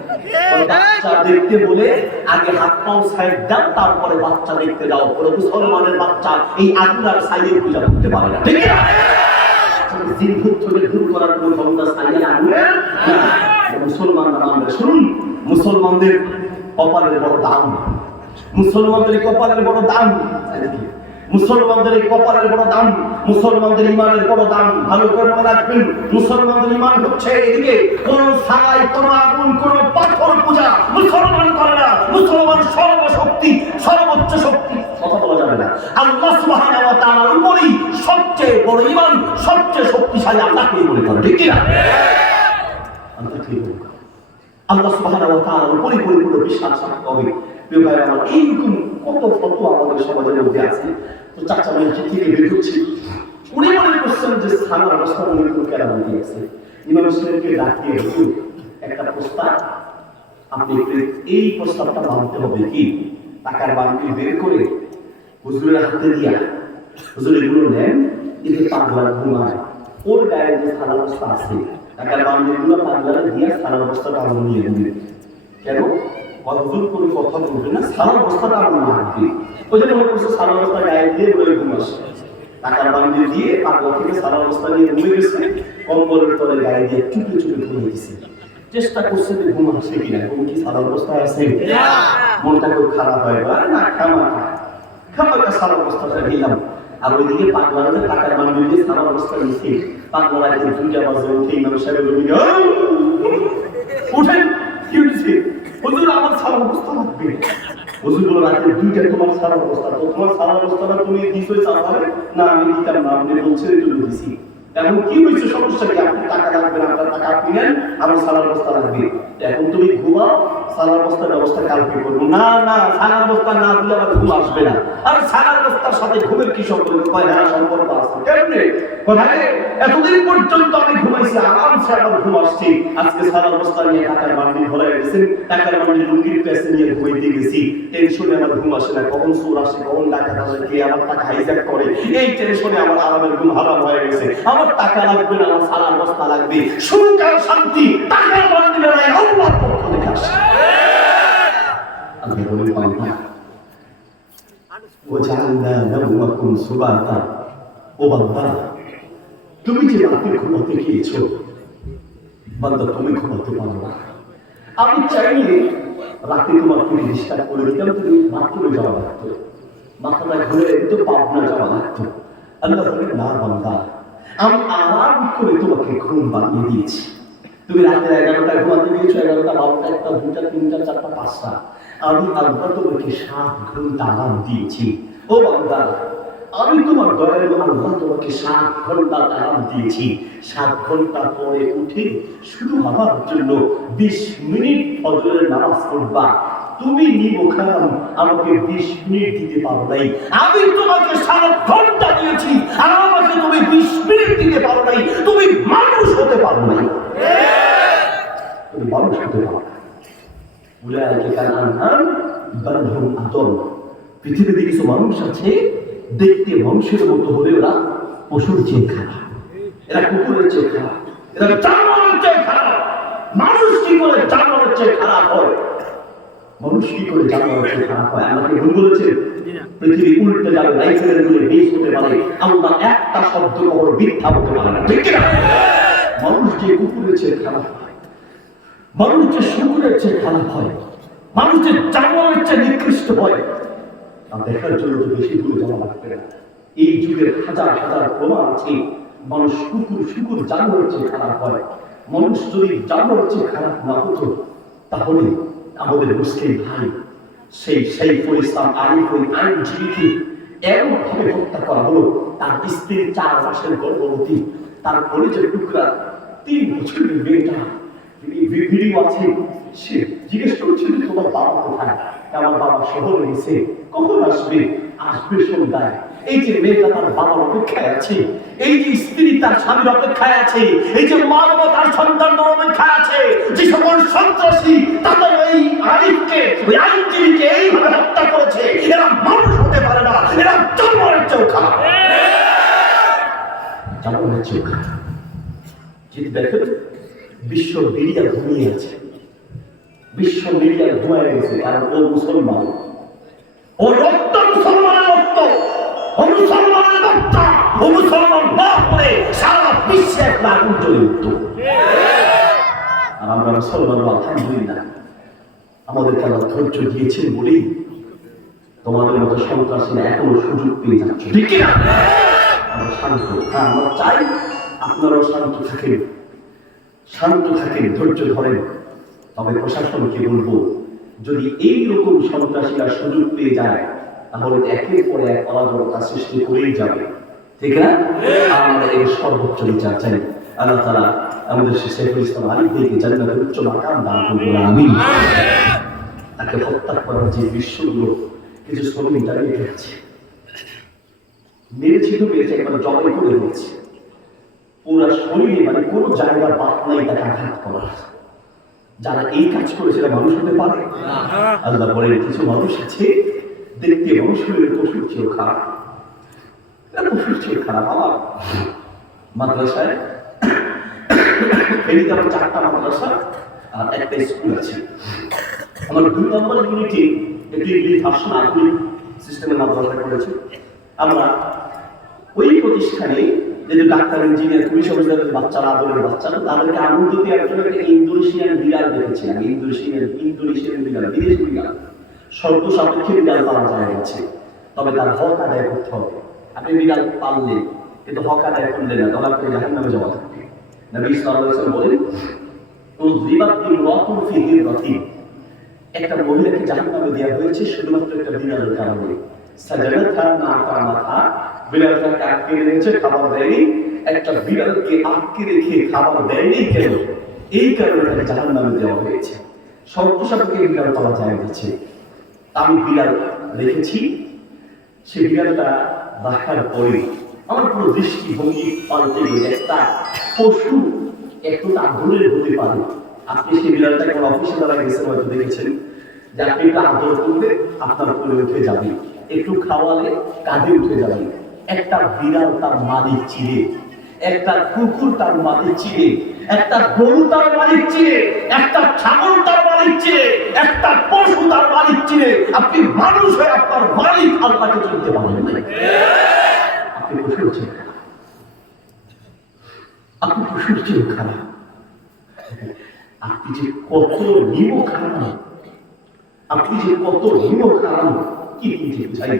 বাচ্চা দেখতে বলে আগে হাত পাও সাইড দাও, তারপরে বাচ্চা দেখতে যাও। পুরো মুসলমানের বাচ্চা এই আগুন আর ছাইয়ের পূজা করতে পারে না। ঠিক না? জিন ভূত থেকে দূর করার কোনো ক্ষমতা ছাইয়ের আগুনের না। মুসলমানরা আমরা শুনুন, মুসলমানদের কপালের বড় দাম, মুসলমানদের কপালের বড় দাম, মুসলমানদের কপালের বড় দাম, মুসলমানদের ইমানের বড় দাম। ভালো করে মনে রাখবেন, মুসলমানদের ইমান হচ্ছে এদিকে কোন ছাই, কোন আগুন, কোন পাথর পূজা মুসলমান করে না। মুসলমান সর্বশক্তি, সর্বোচ্চ শক্তি, কথা বলা যাবে না, আল্লাহ সুবহানাহু ওয়া তাআলার উপরেই সবচেয়ে বড় ইমান, সবচেয়ে শক্তিশালী আল্লাহকেই মনে করে। ঠিক কি না? আল্লাহ সুবহানাহু ওয়া তাআলার উপরে পরিপূর্ণ বিশ্বাস রাখতে হবে। প্রিয় ভাই আমার, এইরকম কত ফতোয়া আমাদের সমাজের মধ্যে আছে। তো চাচা ভাই থেকে বের হচ্ছে, উনি মনে করছেন যে স্থানের অবস্থা উনি কোনো কেরামতি আছে। ইমাম মুসলিমকে ডাকিয়ে হুজুর একটা প্রস্তাব, আপনি এই প্রস্তাবটা মানতে হবে কি? টাকার বান্ডিল বের করে হুজুরের হাতে দিয়া, হুজুর এগুলো নেন, এতে পাগলা ঘুমায়, ওর গায়ে যে স্থানের অবস্থা আছে টাকার বান্ডিলগুলো পাগলারে দিয়া স্থানের অবস্থাটা আমরা নিয়ে দিবেন। কেন? হুজুর কোনো কথা বলবে না, সারা অবস্থাটা আমরা রাখবে। ওই জন্য মনে করছে সারা অবস্থা গায়ে দিয়ে বলে ঘুম আসে, টাকার বান্ডিল দিয়ে পাগলা থেকে সারা অবস্থা নিয়ে ঘুমিয়ে গেছে, কম্বলের তলে গায়ে দিয়ে চুপে চুপে ঘুমিয়ে গেছে। চেষ্টা করছে যে ঘুম আসে কিনা, ঘুম কি সারা অবস্থায় আছে? মনটা খুব খারাপ হয়, না খামাকা সারা অবস্থাটা দিলাম। আর ওইদিকে পাগলারা টাকার বান্ডিল দিয়ে সারা অবস্থা নিচ্ছে, পাগলারা 2টা বাজে উঠে ইমাম সাহেব উঠেন, কি হয়েছে? হুজুর আমার সারা অবস্থা লাগবে। হুজুর বলে রাতে 2টা তোমার সারা অবস্থা, তো তোমার সারা অবস্থাটা তুমি দিছো চালাবে না? আমি দিতাম না, আপনি বলছেন এই জন্য দিছি। এখন কি হয়েছে? সমস্যা কি? আপনি টাকা লাগবে না, আপনার টাকা আপনি নেন, আমার সারা অবস্থা লাগবে। এখন তুমি ঘুমাও, সারা অবস্থার ব্যবস্থা কালকে করবো। না না, সারা অবস্থা না দিলে আমার ঘুম আসবে না। আর সারা অবস্থার সাথে ঘুমের কি সম্পর্ক? কয় না, সম্পর্ক আছে। কেমনে? এতদিন পর্যন্ত আমি ঘুমাইছি, আরামসে আমার ঘুম আসছে। আজকে সারা অবস্থা নিয়ে টাকার বান্ডিল ভরে গেছেন, টাকার বান্ডিল লুঙ্গির পেছে নিয়ে ঘুমাইতে গেছি, টেনশনে আমার ঘুম আসে না। কখন চোর আসে, কখন ডাকাত আসে, কে আমার টাকা হাইজ্যাক করে, এই টেনশনে আমার আরামের ঘুম হারাম হয়ে গেছে। আমার টাকা লাগবে না, আমার সারা অবস্থা লাগবে। সুখ আর শান্তি টাকার বান্ডিলে নাই, আল্লাহর পক্ষ থেকে আসে। আল্লাহ বলেন বান্দা ওয়াজআলনা নাওমাকুম সুবাতা, ও বান্দা তুমি যে রাতে ঘুমাতে গিয়েছো, বান্দা তুমি ঘুমাতে পারো না। আমি চাইলে রাতে তোমার তুমি ডিস্টার্ব করে দিতাম, তুমি বাথরুমে যাওয়া লাগতো, মাথাটা ঘুরে একটু পাবনা যাওয়া লাগতো। আল্লাহ বলেন না বান্দা, আমি আরাম করে তোমাকে ঘুম বানিয়ে দিয়েছি। তুমি রাতে 11টায় ঘুমাতে গিয়েছো, 11টা 12টা 1টা 2টা 3টা 4টা 5টা, আমি আল্লাহ তোমাকে 7 ঘন্টা আরাম দিয়েছি। ও বান্দা, আমি তোমার দয়ালু আল্লাহ তোমাকে 7 ঘন্টা আরাম দিয়েছি। 7 ঘন্টা পরে উঠে শুধু আমার জন্য 20 মিনিট ফজরের নামাজ পড়বা। তুমি নিমখারাম আমাকে 20 মিনিট দিতে পারো নাই, আমি তোমাকে 7 ঘন্টা দিয়েছি আর আমাকে তুমি 20 মিনিট দিতে পারো নাই। তুমি মানুষ হতে পারো নাই, তুমি মানুষ হতে পারো না। উলাইকা কাল আনআম বাল হুম আদল। পৃথিবীতে কিছু মানুষ আছে দেখতে মানুষের মতো হলে ওরা পশুর চেয়ে খারাপ, এরা কুকুরের চেয়ে খারাপ, এরা জানোয়ারের চেয়ে খারাপ। মানুষ কি করে জানোয়ারের চেয়ে খারাপ হয়? মানুষ কি করে জানোয়ারের চেয়ে খারাপ হয়? আমাকে ভুল বলেছে? পৃথিবী উল্টে যাবে, রাইফেলের গুলি বেশ হতে পারে, আল্লাহ একটা শব্দ কখনো মিথ্যা হতে পারে না, ঠিক কিনা? মানুষ যে কুকুরের চেয়ে খারাপ হয়, মানুষ যে শুকুরের চেয়ে খারাপ হয়, মানুষ যে জানোয়ারের চেয়ে নিকৃষ্ট হয়, তা দেখার জন্য তো বেশি দূরে যাওয়া লাগবে না। এই যুগের হাজার হাজার প্রমাণ আছে মানুষ শুকুর জানোয়ারের চেয়ে খারাপ হয়। মানুষ যদি জানোয়ারের চেয়ে খারাপ না হতো, তাহলে আমাদের মুসলিম ভাই সেই সাইফুল ইসলাম আরিফ ওই আইনজীবীকে এমন ভাবে হত্যা করা হলো, তার স্ত্রী 4 মাসের গর্ভবতী, তার কলেজের টুকরা 3 বছরের মেয়েটা, ভিডিও আছে, সে জিজ্ঞেস করছে যে তোমার বাবা কোথায়? আমার বাবা শহরে গেছে, কখন আসবে? আসবে সন্ধ্যায়। এই যে মেয়েটা তার বাবার অপেক্ষায় আছে, এই যে স্ত্রী তার স্বামীর অপেক্ষায় আছে, এই যে মা বাবা তার সন্তানদের অপেক্ষায় আছে। যে সকল সন্ত্রাসী তাদের ওই আরিফকে, ওই আইনজীবীকে এইভাবে হত্যা করেছে, এরা মানুষ হতে পারে না, এরা জানোয়ারের চেয়েও খারাপ, জানোয়ারের চেয়েও খারাপ। যদি দেখেন বিশ্ব মিডিয়া ঘুমিয়ে আছে, বিশ্ব মিডিয়া ঘুমায় গেছে, কারণ ও মুসলমান, ও রক্ত মুসলমানের রক্ত, ও মুসলমানের বাচ্চা, ও মুসলমান না হলে সারা বিশ্বে একটা আগুন জ্বলে উঠত। আর আমরা মুসলমান আলহামদুলিল্লাহ, আমাদেরকে আল্লাহ ধৈর্য দিয়েছেন বলেই তোমাদের মতো সন্ত্রাসীরা এখনো সুযোগ পেয়ে যাচ্ছে, ঠিক কিনা? আমরা শান্ত, হ্যাঁ আমরা চাই আপনারাও শান্ত থাকেন, শান্ত থাকেন, ধৈর্য ধরেন। তবে প্রশাসনকে বলবো, যদি এইরকম সন্ত্রাসীরা সুযোগ পেয়ে যায়, তাহলে একের পরে এক অরাজকতা সৃষ্টি করেই যাবে, ঠিক না? আমরা এর সর্বোচ্চ বিচার চাই। আল্লাহ তাআলা আমাদের সাইফুল ইসলাম আরিফ ভাইকে জান্নাতের উচ্চ মাকাম দান করুন, আমিন। তাকে হত্যা করার যে দৃশ্যগুলো কিছু ছবি ইন্টারনেটে আছে, মেরেছে তো মেরেছে, একবার জবাই করে দিয়েছে, পুরো শরীরে মানে কোনো জায়গার বাদ নাই তাকে আঘাত করার। যারা এই কাজ করেছে মানুষ হতে পারে? আল্লাহ বলেন কিছু মানুষ আছে দেখতে মানুষ হলে পশুর চেয়েও খারাপ, পশুর চেয়ে খারাপ। আমার মাদ্রাসায় ফেনীতে আমার 4টা মাদ্রাসা আর একটা স্কুল আছে। আমার 2 নম্বর ইউনিটে একটি ইংলিশ ভার্সন আধুনিক সিস্টেমের মাদ্রাসা করেছে। আমরা ওই প্রতিষ্ঠানে যে ডাক্তার, ইঞ্জিনিয়ার, পুলিশ অফিসারের বাচ্চারা, আদরের বাচ্চারা, তাদেরকে আনন্দ দেওয়ার জন্য একটা ইন্দোনেশিয়ান বিড়াল দেখেছিলাম। ইন্দোনেশিয়ান বিড়াল, বিদেশি বিড়াল, শর্ত সাপেক্ষে বিড়াল পালা যায় আছে, তবে তার হক আদায় করতে হবে। আপনি বিড়াল পাললেন কিন্তু হক আদায় করলেন না, তাহলে আপনি জাহান্নামে যাওয়া থাকবে। নবী সাল্লাল্লাহু আলাইহি ওয়াসাল্লাম বলেন, একটা মহিলাকে জাহান্নামে দেওয়া হয়েছে শুধুমাত্র একটা বিড়ালের কারণে। বিড়ালটাকে আটকে রেখেছে, খাবার দেয়নি। একটা বিড়ালকে আটকে রেখে খাবার দেয়নি কেন? এই কারণে তাকে জাহান্নামে দেওয়া হয়েছে। শর্ত সাপেক্ষে বিড়াল পালা যায় গেছে। আমি বিড়াল রেখেছি, সে বিড়ালটা রাখার পরে আমার পুরো দৃষ্টিভঙ্গি পাল্টে গেছে। একটা পশু একটু আদরের হতে পারে। আপনি সেই বিড়ালটাকে আমার অফিসে দ্বারা গেছেন, হয়তো দেখেছেন যে আপনি একটু আদর করলে আপনার উপরে উঠে যাবে, একটু খাওয়ালে কাঁধে উঠে যাবে। একটা বিড়াল তার মালিক চিনে, একটা কুকুর তার মালিক চিনে, একটা গরু তার মালিক চিনে, একটা ছাগল তার মালিক চিনে, একটা পশু তার মালিক চিনে। আপনি মানুষ হয়ে আপনার মালিক আল্লাহকে চিনতে পারেন না। আপনি পশুর চেয়ে খারাপ, আপনি পশুর চেয়ে খারাপ। আপনি যে কত নিম খারাপ, আপনি যে কত নিম খারাপ কি বুঝে চাই।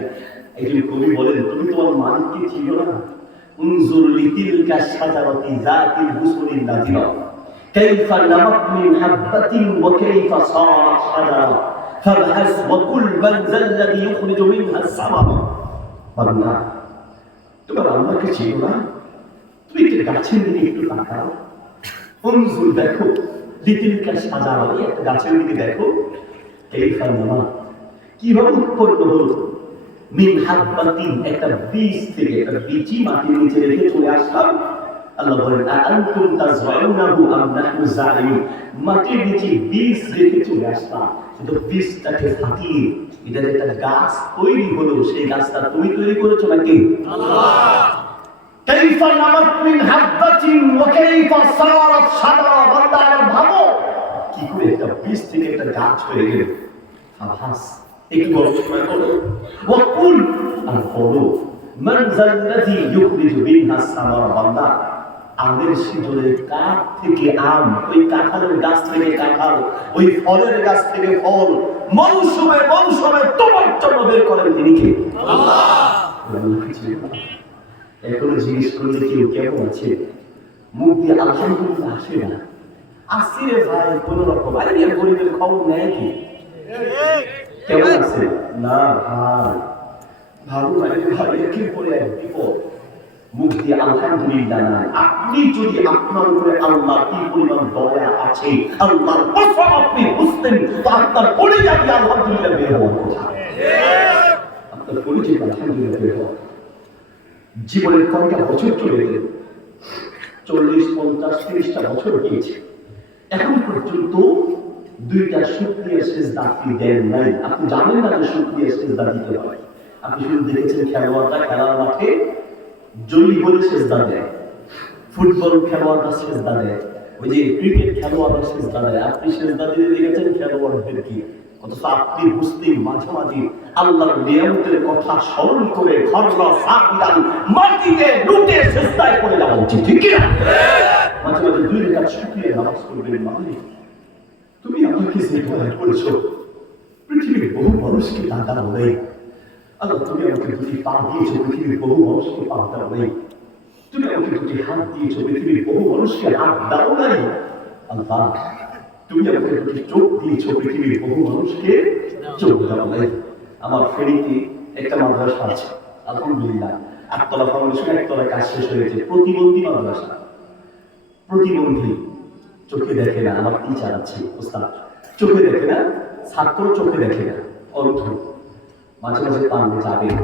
একজন কবি বলেন, তুমি তোমার মালিককে চিনো না। انظر لتلك الشجرة ذات البصر النضرة كيف نمت من حبة وكيف صارت شجرة فابحث وقل من ذا الذي يخرج منها الثمرة। বান্দা, তোমার আল্লাহকে চিনো না? তুমি কি গাছের দিকে একটু তাকাও। انظر, দেখো, لتلك الشجرة, একটা গাছের দিকে দেখো। كيف نمت, কিভাবে উৎপন্ন হলো। মিন হাব্বাতিন, একটা বীজ থেকে, একটা বীজই মাটির নিচে রেখে চলে আসলাম। আল্লাহ বলেন, আনতুম তাযরাউনাহু আম নাহনু যারিউন, মাটির নিচে বীজ রেখে চলে আসলাম, কিন্তু বীজটাকে ফাটিয়ে এটা যে একটা গাছ তৈরি হলো, সেই গাছটা তুমি তৈরি করেছো নাকি? আল্লাহ। কাইফা নামাত মিন হাব্বাতিন ওয়া কাইফা সারাত শাজারা। বান্দা, ভাবো কি করে একটা বীজ থেকে একটা গাছ হয়ে গেল। আহাস, একটু গবেষণা করো। ওয়াকুল, আর বলো, মান যাল্লাযী ইউখরিজু মিনহাস সামারা। বান্দা, আমের সিজনের কাঠ থেকে আম, ওই কাঁঠালের গাছ থেকে কাঁঠাল, ওই ফলের গাছ থেকে ফল মৌসুমে মৌসুমে তোমার জন্য বের করেন তিনি কে? আল্লাহ। এখনো জিজ্ঞেস করলে কেউ কেমন আছে, মুখ দিয়ে আলহামদুলিল্লাহ আসে না। আসি রে ভাই, কোন রকম। আরে গরিবের খবর নেয় কি? কেমন আছে? না ভাই, ভালো লাগে ভাই, একের পরে এক বিপদ। মুখ দিয়ে আলহামদুলিল্লাহ নাই। আপনি যদি আপনার উপরে আল্লাহ কি পরিমাণ দয়া আছে, আল্লাহর কসম আপনি বুঝতেন, তো আপনার কলিজা দিয়ে আলহামদুলিল্লাহ বের হওয়ার কথা। আপনার কলিজা আলহামদুলিল্লাহ বের হওয়ার। জীবনের কয়টা বছর চলে গেল? 40, 50, 30টা বছর গিয়েছে। এখন পর্যন্ত দুইটা শুকরিয়া সিজদা আপনি দেন নাই। আপনি জানেন না যে শুকরিয়া সিজদা দিতে হয়। আপনি শুধু দেখেছেন খেলোয়াড়রা খেলার মাঠে জয়ী হলে সিজদা দেয়, ফুটবল খেলোয়াড়রা সিজদা দেয়, ওই যে ক্রিকেট খেলোয়াড়রা সিজদা দেয়। আপনি সিজদা দিতে দেখেছেন খেলোয়াড়দেরকে। অথচ আপনি মুসলিম, মাঝে মাঝে আল্লাহর নিয়ামতের কথা স্মরণ করে ঘররা সাকিদান মাটিতে লুটে সিজদায় পড়ে যাওয়া উচিত, ঠিক কি না? মাঝে মাঝে 2 রাকাত শুকরিয়া নামাজ পড়বেন। মালিক, তুমি আমাকে যে দয়া করেছো, পৃথিবীর বহু মানুষকে দাদা বলে। আল্লাহ, তুমি আমাকে 2টি পা দিয়েছো, পৃথিবীর বহু মানুষকে পা দাও নাই। তুমি আমাকে 2টি হাত দিয়েছো, পৃথিবীর বহু মানুষকে হাত দাও নাই। আল্লাহ, তুমি আমাকে 2টি চোখ দিয়েছো, পৃথিবীর বহু মানুষকে চোখ দাও নাই। আমার ফেনীতে একটা মাদ্রাসা আছে, আলহামদুলিল্লাহ, 8তলা ফাউন্ডেশন, 1তলায় কাজ শেষ হয়েছে। প্রতিবন্ধী মাদ্রাসা। প্রতিবন্ধী, চোখে দেখে না। আমার টিচার আছে, ওস্তাদ, চোখে দেখে না, ছাত্র চোখে দেখে না, অন্ধ। মাঝে মাঝে পান্ডে যাবেন,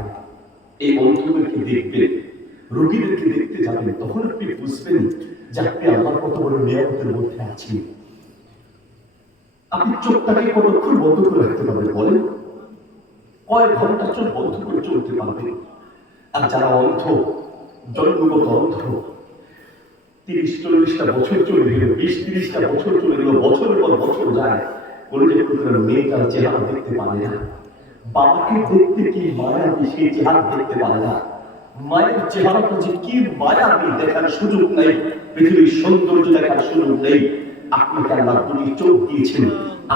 এই অন্ধদেরকে দেখবেন, রোগীদেরকে দেখতে যাবেন, তখন আপনি বুঝবেন যে আপনি আল্লাহর কত বড় নিয়ামতের মধ্যে আছেন। আপনি চোখটাকে কতক্ষণ বন্ধ করে রাখতে পারবেন বলেন? কয়েক ঘন্টা চোখ বন্ধ করে চলতে পারবেন। আর যারা অন্ধ, জন্মগত অন্ধ, 30-40টা বছর চলে গেল, 20-30টা বছর চলে গেল, বছরের পর বছর যায়, কলেজের প্রতিটা মেয়েটার চেহারা দেখতে পারে না। বাবাকে দেখতে কি মায়াবী, সেই চেহারা দেখতে পারে না। মায়ের চেহারাটা যে কি মায়াবী দেখার সুযোগ নেই, পৃথিবীর সৌন্দর্য দেখার সুযোগ নেই। আপনাকে আল্লাহ 2টি চোখ দিয়েছেন,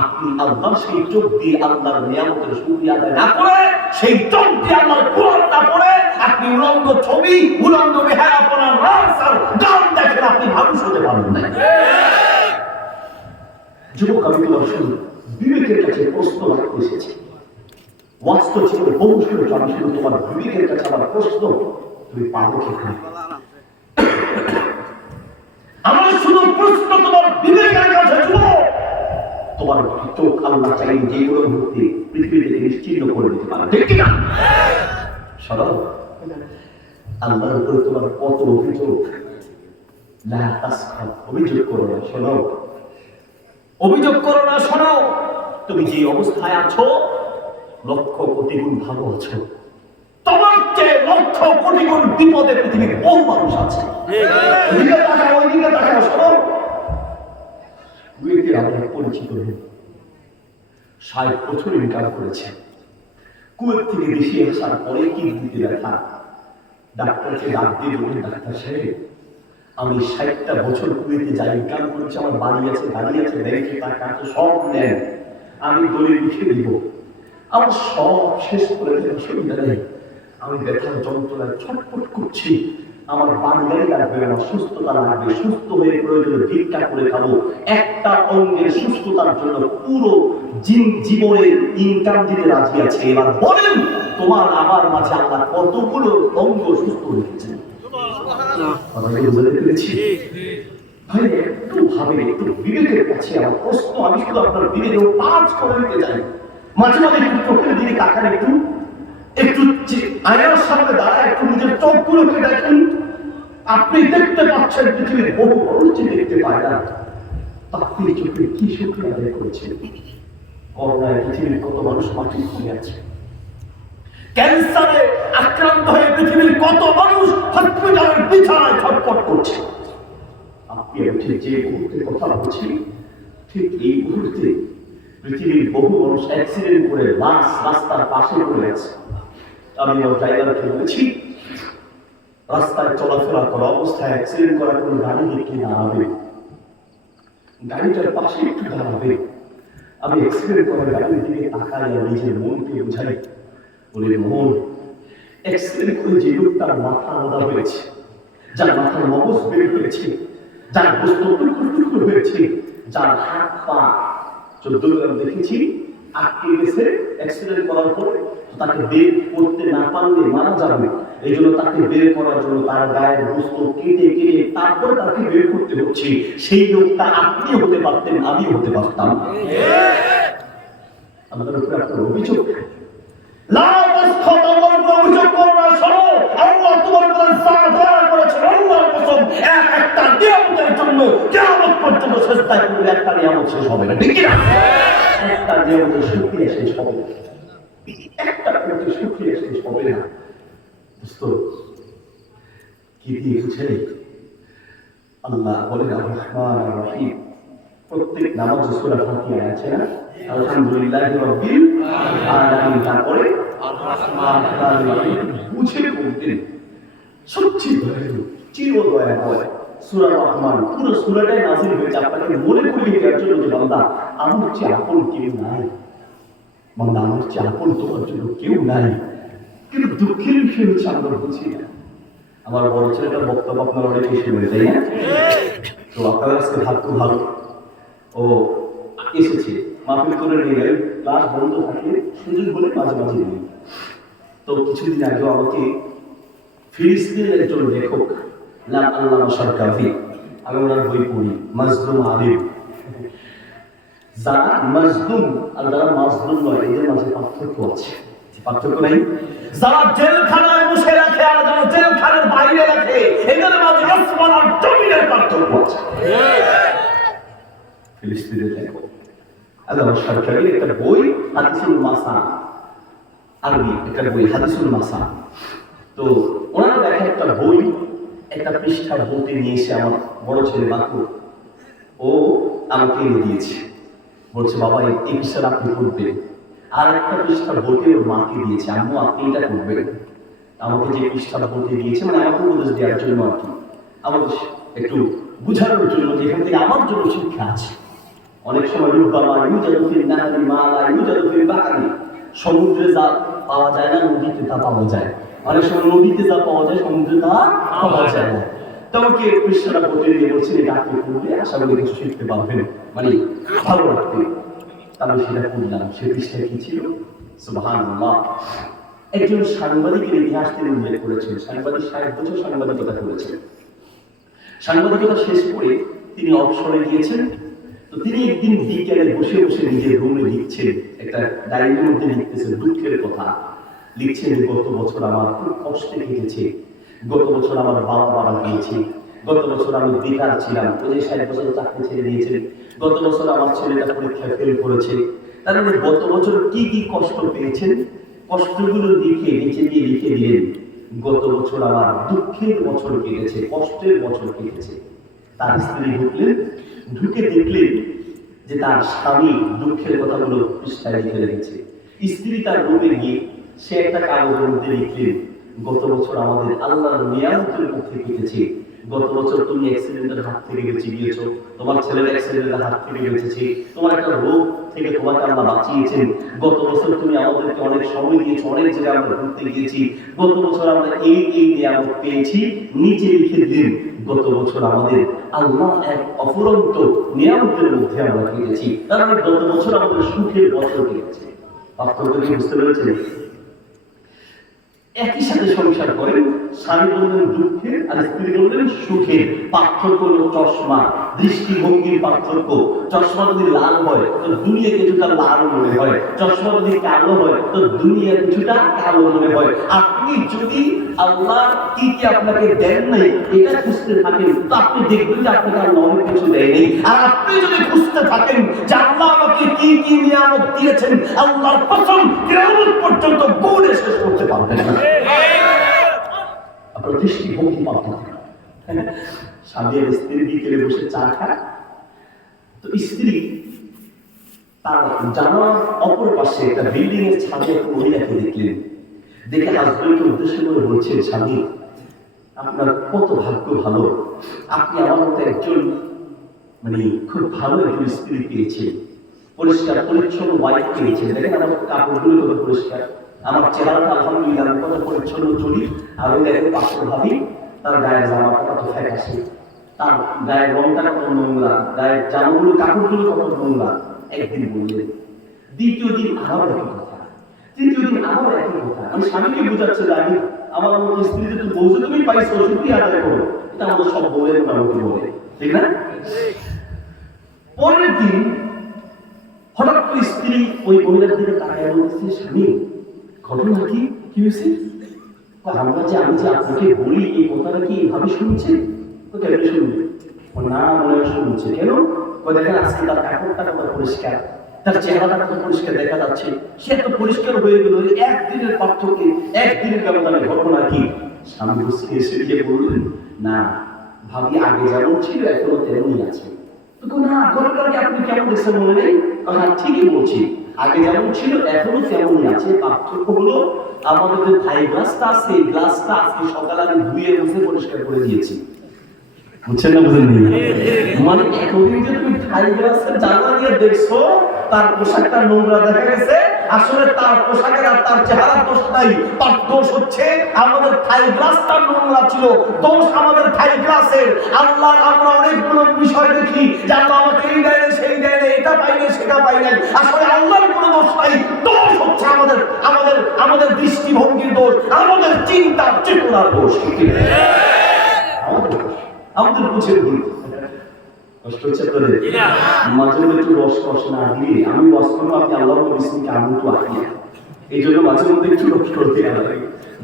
আপনি আল্লাহ সেই চোখ দিয়ে আল্লাহর নিয়ামতের শুকরিয়া আদায় না করে, সেই চোখ দিয়ে আল্লাহর কুরআন না পড়ে, আপনি উলঙ্গ ছবি, উলঙ্গ বেহায়াপনার নাচ আর গান দেখেন, আপনি মানুষ হতে পারবেন না। যুবক, আমি তোমার শুধু বিবেকের কাছে প্রশ্ন রাখতে এসেছি। বাস্তব জীবনে বহু শুনে আমি শুধু তোমার বিবেকের কাছে আমার প্রশ্ন, তুমি পাবো কি? আমার শুধু প্রশ্ন তোমার বিবেকের কাছে, যুবক, তোমার চোখ আল্লাহ চাইলে যে কোনো মুহূর্তে পৃথিবী থেকে নিশ্চিহ্ন করে দিতে পারে, ঠিক কিনা? শোনো, আল্লাহর উপরে তোমার কত অভিযোগ। লা তাসখাত, অভিযোগ করো না। শোনো, অভিযোগ করো না। শোনো, তুমি যে অবস্থায় আছো, লক্ষ কোটি গুণ ভালো আছো। তোমার চেয়ে লক্ষ কোটি গুণ বিপদে পৃথিবীর বহু মানুষ আছে। ওইদিকে তাকাও, ওইদিকে তাকাও। শোনো, আমাদের পরিচিত হন। 60 বছর ইনকাম করেছে, কুয়েত থেকে দেশে আসার পরে কিডনিতে ব্যথা। ডাক্তারকে ডাক দিয়ে বলেন, ডাক্তার সাহেব আমি 60টা বছর কুয়েতে যাই, ইনকাম করছি, আমার বাড়ি আছে, গাড়ি আছে, ব্যাংকে টাকা আছে, সব নেন, আমি দলিল লিখে দিব, আমার সব শেষ করে দেন, অসুবিধা নেই, আমি ব্যথার যন্ত্রণায় ছটফট করছি, আমার বাড়ি গাড়ি লাগবে, আমার সুস্থতা লাগবে, সুস্থ হয়ে প্রয়োজনে ভিক্ষা করে খাবো। একটা অঙ্গের সুস্থতার জন্য পুরো জীবনের ইনকাম দিতে রাজি আছে। এবার বলেন তোমার আমার মাঝে আল্লাহ কতগুলো অঙ্গ সুস্থ রেখেছে। ভাই একটু ভাবে, একটু বিবেকের কাছে আমার প্রশ্ন, আমি শুধু আপনার বিবেকেও পাঁচ করে দিতে চাই। মাঝে মাঝে একটু চোখের দিকে তাকান, একটু একটু আয়নার সামনে দাঁড়ায় একটু নিজের চোখগুলোকে দেখুন। আপনি দেখতে পাচ্ছেন পৃথিবীর বহু মানুষ দেখতে পায় না, আপনি চোখে কি শুক্রিয়া আদায় করেছেন। করোনায় পৃথিবীর কত মানুষ মাটি হয়ে আছে, ক্যান্সারে আক্রান্ত হয়ে পৃথিবীর কত মানুষ হসপিটালের বিছানায় ছটফট করছে। আপনি ঠিক যে মুহূর্তে কথা বলছি, ঠিক এই মুহূর্তে পৃথিবীর বহু মানুষ অ্যাক্সিডেন্ট করে লাশ রাস্তার পাশে পড়ে আছে। আমি আমার ড্রাইভারকে বলেছি, রাস্তায় চলাফেরা করা অবস্থায় অ্যাক্সিডেন্ট করা কোনো গাড়ি দেখে দাঁড়াবে, গাড়িটার পাশে একটু দাঁড়াবে। আমি অ্যাক্সিডেন্ট করা গাড়ির দিকে তাকাই আর নিজের মনকে বুঝাই, বলে মন, অ্যাক্সিডেন্ট করে যে লোকটার মাথা আলাদা হয়েছে, যার মাথার মগজ বের হয়েছে, যার গোস্ত টুকরো হয়েছে, যার হাত পা 14 গ্রাম দেখেছি আটকে গেছে অ্যাক্সিডেন্ট করার পরে, তাকে বের করতে না পারলে মারা যাবে, এই জন্য তাকে বের করার জন্য তার গায়ের গোস্ত কেটে কেটে তারপরে তাকে বের করতে হচ্ছে। সেই লোকটা আপনিও হতে পারতেন, আমিও হতে পারতাম। আমাদের উপরে আপনার অভিযোগ, অভিযোগ করো না, শোনো, আল্লাহ তোমার উপরে যা দয়া করেছেন, আল্লাহর কসম, একটা নিয়ামতের জন্য কিয়ামত পর্যন্ত চেষ্টা করলে একটা নিয়ামত শেষ হবে না, ঠিক না? একটা নিয়ামতের শুকরিয়া শেষ হবে না, একটা নিয়ামতের শুকরিয়া শেষ হবে না। দোস্ত কি দিয়েছে আল্লাহ বলেন আর রহমান আর রহিম। প্রত্যেক নামাজ সূরা ফাতিহা আছে না, আলহামদুলিল্লাহি রাব্বিল আলামিন, তারপরে আর রহমান আর রহিম বুঝে বলতেন সবচেয়ে দয়ালু চির দয়াময় সূরা রহমান। পুরো সূরাটাই নাযিল হয়েছে আপনাকে মনে করিয়ে দেওয়ার জন্য যে বান্দা আমার চেয়ে আপন কেউ নাই, বান্দা আমার চেয়ে আপন তোমার জন্য কেউ নাই। কিন্তু দুঃখের বিষয় হচ্ছে আমরা বুঝি না। আমার বড় ছেলেটার বক্তব্য আপনারা অনেকে শুনে, তাই না? তো আপনার আজকে ভাগ্য ভালো, ও এসেছে মাহফিল করে নিয়ে গেলেন, ক্লাস বন্ধ থাকে সুযোগ বলে মাঝে মাঝে নিয়ে। তো কিছুদিন আগে আমাকে ফিলিস্তিনের একজন লেখক নাম আল্লামা সরকারি, আমি ওনার বই পড়ি, মাজলুম আলিম। যারা মাজলুম আর যারা মাজলুম নয় এদের মাঝে পার্থক্য আছে, পার্থক্য নাই? যারা জেলখানায় বসে রাখে আর যারা জেলখানার বাইরে রাখে এদের মাঝে আসমান আর জমিনের পার্থক্য আছে। ফিলিস্তিনের লেখক আল্লামা সরকারি একটা বই হাদিসুল মাসা, আরবি একটা বই হাদিসুল মাসা। তো ওনারা দেখে একটা বই, একটা পৃষ্ঠা বইতে নিয়ে এসে আমার বড় ছেলে বাকু ও আমাকে এনে দিয়েছে, বলছে বাবা এই পৃষ্ঠাটা আপনি পড়বেন। আর একটা পৃষ্ঠা বইতে ওর মাকে দিয়েছে, আম্মু আপনি এটা পড়বেন। আমাকে যে পৃষ্ঠাটা বইতে দিয়েছে মানে আমাকে উপদেশ দেওয়ার জন্য আর কি, আমাকে একটু বুঝানোর জন্য যে এখান থেকে আমার জন্য শিক্ষা আছে। অনেক সময় রূপবামা ইউজাদু ফিল নাহরি মা লা ইউজাদু ফিল বাহরি, সমুদ্রে যা পাওয়া যায় না নদীতে তা পাওয়া যায়, অনেক সময় নদীতে যা পাওয়া যায় সমুদ্রে তা পাওয়া যায় না। তোমাকে পৃষ্ঠাটা বলতে দিয়ে বলছেন এটা আপনি পড়লে আশা করি কিছু শিখতে পারবেন, মানে ভালো লাগবে। তাহলে সেটা পড়লাম। সে পৃষ্ঠায় কি ছিল? সুবহানাল্লাহ। একজন সাংবাদিকের ইতিহাস তিনি উল্লেখ করেছেন। সাংবাদিক 60 বছর সাংবাদিকতা করেছেন। সাংবাদিকতা শেষ করে তিনি অবসরে গিয়েছেন। তো তিনি একদিন বিকেলে বসে বসে নিজের রুমে লিখছেন, একটা ডায়েরির মধ্যে লিখতেছেন দুঃখের কথা। লিখছেন গত বছর আমার খুব কষ্টে কেটেছে, গত বছর আমার বাবা মারা গিয়েছে, গত বছর আমি বেকার ছিলাম, ওই যে 60 বছর চাকরি ছেড়ে দিয়েছেন, গত বছর আমার ছেলেটা পরীক্ষায় ফেল করেছে। তার মানে গত বছর কি কি কষ্ট পেয়েছেন কষ্টগুলো লিখে নিচে দিয়ে লিখে দিলেন, গত বছর আমার দুঃখের বছর কেটেছে, কষ্টের বছর কেটেছে। তার স্ত্রী ঢুকলেন, ঢুকে দেখলেন যে যে তার স্বামী দুঃখের কথাগুলো পৃষ্ঠায় লিখে রেখেছে। স্ত্রী তার রুমে গিয়ে সে একটা কাগজের মধ্যে লিখলেন, গত বছর আমাদের আল্লাহর নিয়ামতের মধ্যে কেটেছে। গত বছর তুমি অ্যাক্সিডেন্টের হাত থেকে বেঁচে গিয়েছো, তোমার ছেলের অ্যাক্সিডেন্টের হাত থেকে বেঁচেছে, তোমার একটা রোগ থেকে তোমাকে আল্লাহ বাঁচিয়েছেন। গত বছর তুমি আমাদেরকে অনেক সময় দিয়েছো, অনেক জায়গায় আমরা ঘুরতে গিয়েছি। গত বছর আমরা এই এই নিয়ামত পেয়েছি। নিচে লিখে দিন, গত বছর আমাদের আল্লাহ এক অফুরন্ত নিয়ামতের মধ্যে আমরা কেটেছি। তার মানে গত বছর আমাদের সুখের বছর কেটেছে। পার্থক্য কি বুঝতে পেরেছেন? একই সাথে সংসার করেন, স্বামী বললেন দুঃখের আর স্ত্রী বললেন সুখের। পার্থক্য হলো চশমা, দৃষ্টিভঙ্গির পার্থক্য। চশমা যদি লাল হয় তো দুনিয়া কিছুটা লাল মনে হয়, চশমা যদি কালো হয় তো দুনিয়া কিছুটা কালো মনে হয়। আপনি যদি আল্লাহ কি কি আপনাকে দেন নাই এটা খুঁজতে থাকেন তো আপনি দেখবেন যে আপনাকে আল্লাহ অনেক কিছু দেয়নি। আর আপনি যদি খুঁজতে থাকেন যে আল্লাহ আমাকে কি কি নিয়ামত দিয়েছেন, আল্লাহর কসম কিয়ামত পর্যন্ত গুণে শেষ করতে পারবেন না। আপনার দৃষ্টিভঙ্গি পার্থক্য। স্বামী আর স্ত্রী বিকেলে বসে চা খায়, তো স্ত্রী তার জানালার অপর পাশে একটা বিল্ডিং এর ছাদে একটা মহিলাকে দেখলেন। দেখে হাজবেন্ডকে উদ্দেশ্য করে বলছেন, স্বামী আপনার কত ভাগ্য ভালো, আপনি আমার মতো একজন মানে খুব ভালো একজন স্ত্রী পেয়েছেন, পরিষ্কার পরিচ্ছন্ন ওয়াইফ পেয়েছেন। দেখেন আমার কাপড়গুলো কত পরিষ্কার, আমার চেহারাটা আলহামদুলিল্লাহ কত পরিচ্ছন্ন চলি। আর ওই দেখেন পাশে ভাবি, তার গায়ের জামাটা কত ফ্যাকাশে, তার গায়ের রংটা কত নোংরা, গায়ের জামাগুলো কাপড়গুলো কত নোংরা। একদিন বললেন, দ্বিতীয় দিন আবার একই কথা, তৃতীয় দিন আবার একই কথা। আমি স্বামীকে বোঝাচ্ছে যে আমি আমার মতো স্ত্রী যে তুমি বলছো তুমি পাইছো শুক্রিয়া আদায় করো, এটা আমাদের সব বলে মোটামুটি বলে, ঠিক না? পরের দিন হঠাৎ করে স্ত্রী ওই মহিলার দিকে তাকায় বলছে, স্বামী ঘটনা কি, কি হয়েছে? আমরা যে আমি যে আপনাকে বলি এই কথাটা কি এভাবে শুনছে? তো কেন শুনবে? না মনে শুনছে। কেন? দেখেন আজকে তার কাপড়টা কত পরিষ্কার, তার চেহারাটা কত পরিষ্কার দেখা যাচ্ছে, সে এত পরিষ্কার হয়ে গেল একদিনের পার্থক্যে, একদিনের ব্যবধানে। ঘটনা কি? স্বামী বুঝতে এসে গিয়ে বললেন, না ভাবি আগে যেমন ছিল এখনো তেমনই আছে। না ঘটনাকে আপনি কেমন দেখছেন মনে নেই? হ্যাঁ ঠিকই বলছি, আগে যেমন ছিল এখনো তেমনই আছে। পার্থক্য হলো আমাদের যে থাই গ্লাসটা আছে এই গ্লাসটা আজকে সকালে আমি ধুয়ে মুছে পরিষ্কার করে দিয়েছি। বুঝছেন না বুঝেননি? মানে এতদিন যে তুমি থাই গ্লাসের জানলা দিয়ে দেখছো তার পোশাকটা নোংরা দেখা গেছে, আসলে তার পোশাকের আর তার চেহারার দোষ নাই। তার দোষ হচ্ছে আমাদের থাই গ্লাসটা নোংরা ছিল, দোষ আমাদের থাই গ্লাসের। আল্লাহ আমরা অনেকগুলো বিষয় দেখি যে আল্লাহ আমাকে এই দেয় সেই দেয়, এটা পাই না সেটা পাই না, আসলে আল্লাহর কোনো দোষ নাই। দোষ হচ্ছে আমাদের আমাদের আমাদের দৃষ্টিভঙ্গির দোষ, আমাদের চিন্তা চেতনার দোষ, আমাদের বুঝে ভুল। কষ্ট হচ্ছে আপনাদের? মাঝে মধ্যে একটু রস রস না দিয়ে আমি ওয়াজ করবো, আপনি আল্লাহ বিসমিকে আমি একটু আঁকিয়ে, এই জন্য মাঝে মধ্যে একটু রস করতে লাগে।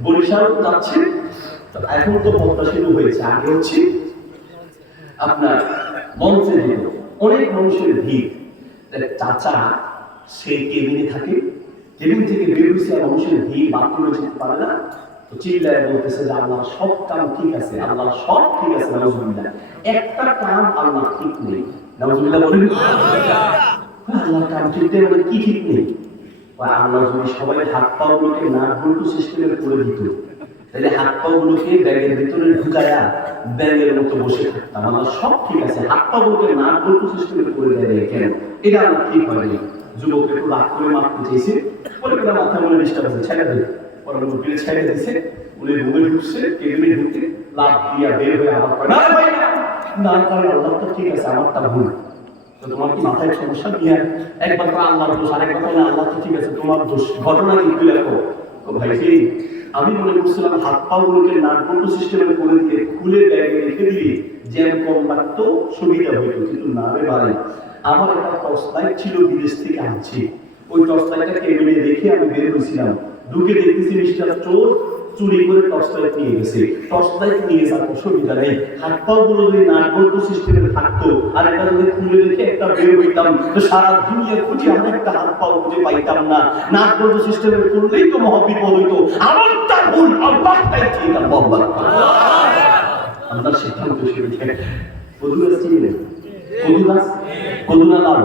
বরিশাল যাচ্ছে, এখন তো পদ্মা সেতু হয়েছে, আগে হচ্ছে আপনার মঞ্চে যেত অনেক মানুষের ভিড়। চাচা সেই কেবিনে থাকে, কেবিন থেকে বের হয়েছে, মানুষের ভিড়, বাথরুমে যেতে পারে না, তো চিল্লায় বলতেছে যে আল্লাহ সব কাম ঠিক আছে, আল্লাহ সব ঠিক আছে, নাউজুবিল্লাহ একটা কাম আল্লাহ ঠিক নেই। নাউজুবিল্লাহ বলেন, আল্লাহ কাম ঠিক নেই মানে কি ঠিক নেই? আল্লাহ যদি সবাই হাত পা গুলোকে না ভুলটু সিস্টেমে করে দিত, তাহলে হাত পা গুলোকে ব্যাগের ভিতরে ঢুকায়া ব্যাগের মতো বসে থাকতাম। আল্লাহ সব ঠিক আছে, হাত পা গুলোকে না ভুলটু সিস্টেমে করে দেয় কেন? এটা আমার ঠিক হয়নি। যুবক একটু রাগ করে মারতে চেয়েছে, বলে মাথা মনে ডিস্টার্ব আছে, ছেড়ে দেয়। পরে ছেড়ে দিছে, উনি রুমে ঢুকছে, কেবিনে ঢুকতে লাভ দিয়া বের হয়ে আবার না ভাই না কারণ আল্লাহ তো ঠিক আছে, আমারটা ভুল। তো তোমার কি মাথায় সমস্যা দিয়ে একবার তো আল্লাহর দোষ, আরেকবার বলে আল্লাহ তো ঠিক আছে তোমার দোষ, ঘটনা কি তুই লেখো? ভাই আমি মনে করছিলাম হাত পা গুলোকে নাট বল্টু সিস্টেমে করে দিয়ে খুলে ব্যাগে রেখে দিলে জ্যাম কম লাগতো, সুবিধা হইতো, কিন্তু না রে ভাই আমার একটা টর্চ লাইট ছিল বিদেশ থেকে আনছি, ওই টর্চ লাইটটা কেবিনে রেখে আমি বের হয়েছিলাম, ঢুকে দেখতেছি মিস্টার চোর চুরি করে টর্চ লাইট নিয়ে গেছে। টর্চ লাইট নিয়ে যাওয়ার অসুবিধা নেই, হাত পা গুলো যদি নাট বল্টু সিস্টেমে থাকতো আর এটা যদি খুলে রেখে একটা বের হইতাম তো সারা দুনিয়া খুঁজে আমরা একটা হাত পা খুঁজে পাইতাম না। নাট বল্টু সিস্টেমে করলেই তো মহাবিপদ হইতো। আমারটা ভুল, আমারটাই ঠিক। আমরা সিদ্ধান্ত সেটা বধুরা চিনলেন, বধুরা কদু না লাউ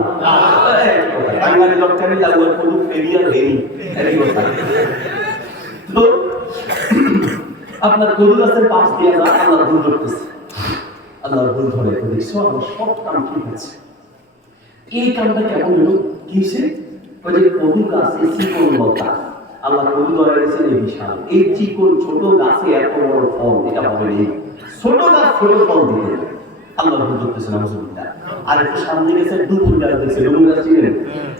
বাঙালি লটকানি লাউ আর কদু ফেরিয়ার হেনি এই কথা। তো আপনার কদু গাছের পাশ দিয়ে আল্লাহ ভুল ধরতেছে, আল্লাহর ভুল ধরে দেখছো আমার সব কাম ঠিক আছে। এই কামটা কেমন হলো কিসে? ওই যে কদু গাছ এই চিকন লতা, আল্লাহ কদু ধরে দিয়েছেন এই বিশাল, এই চিকন ছোট গাছে এত বড় ফল, এটা হবে এই ছোট গাছ ছোট ফল দিতে আল্লাহ ভুল ধরতেছে না। আর একটু সামনে গেছে ডুমুর গাছ দেখছে, ডুমুর গাছ চিনেন?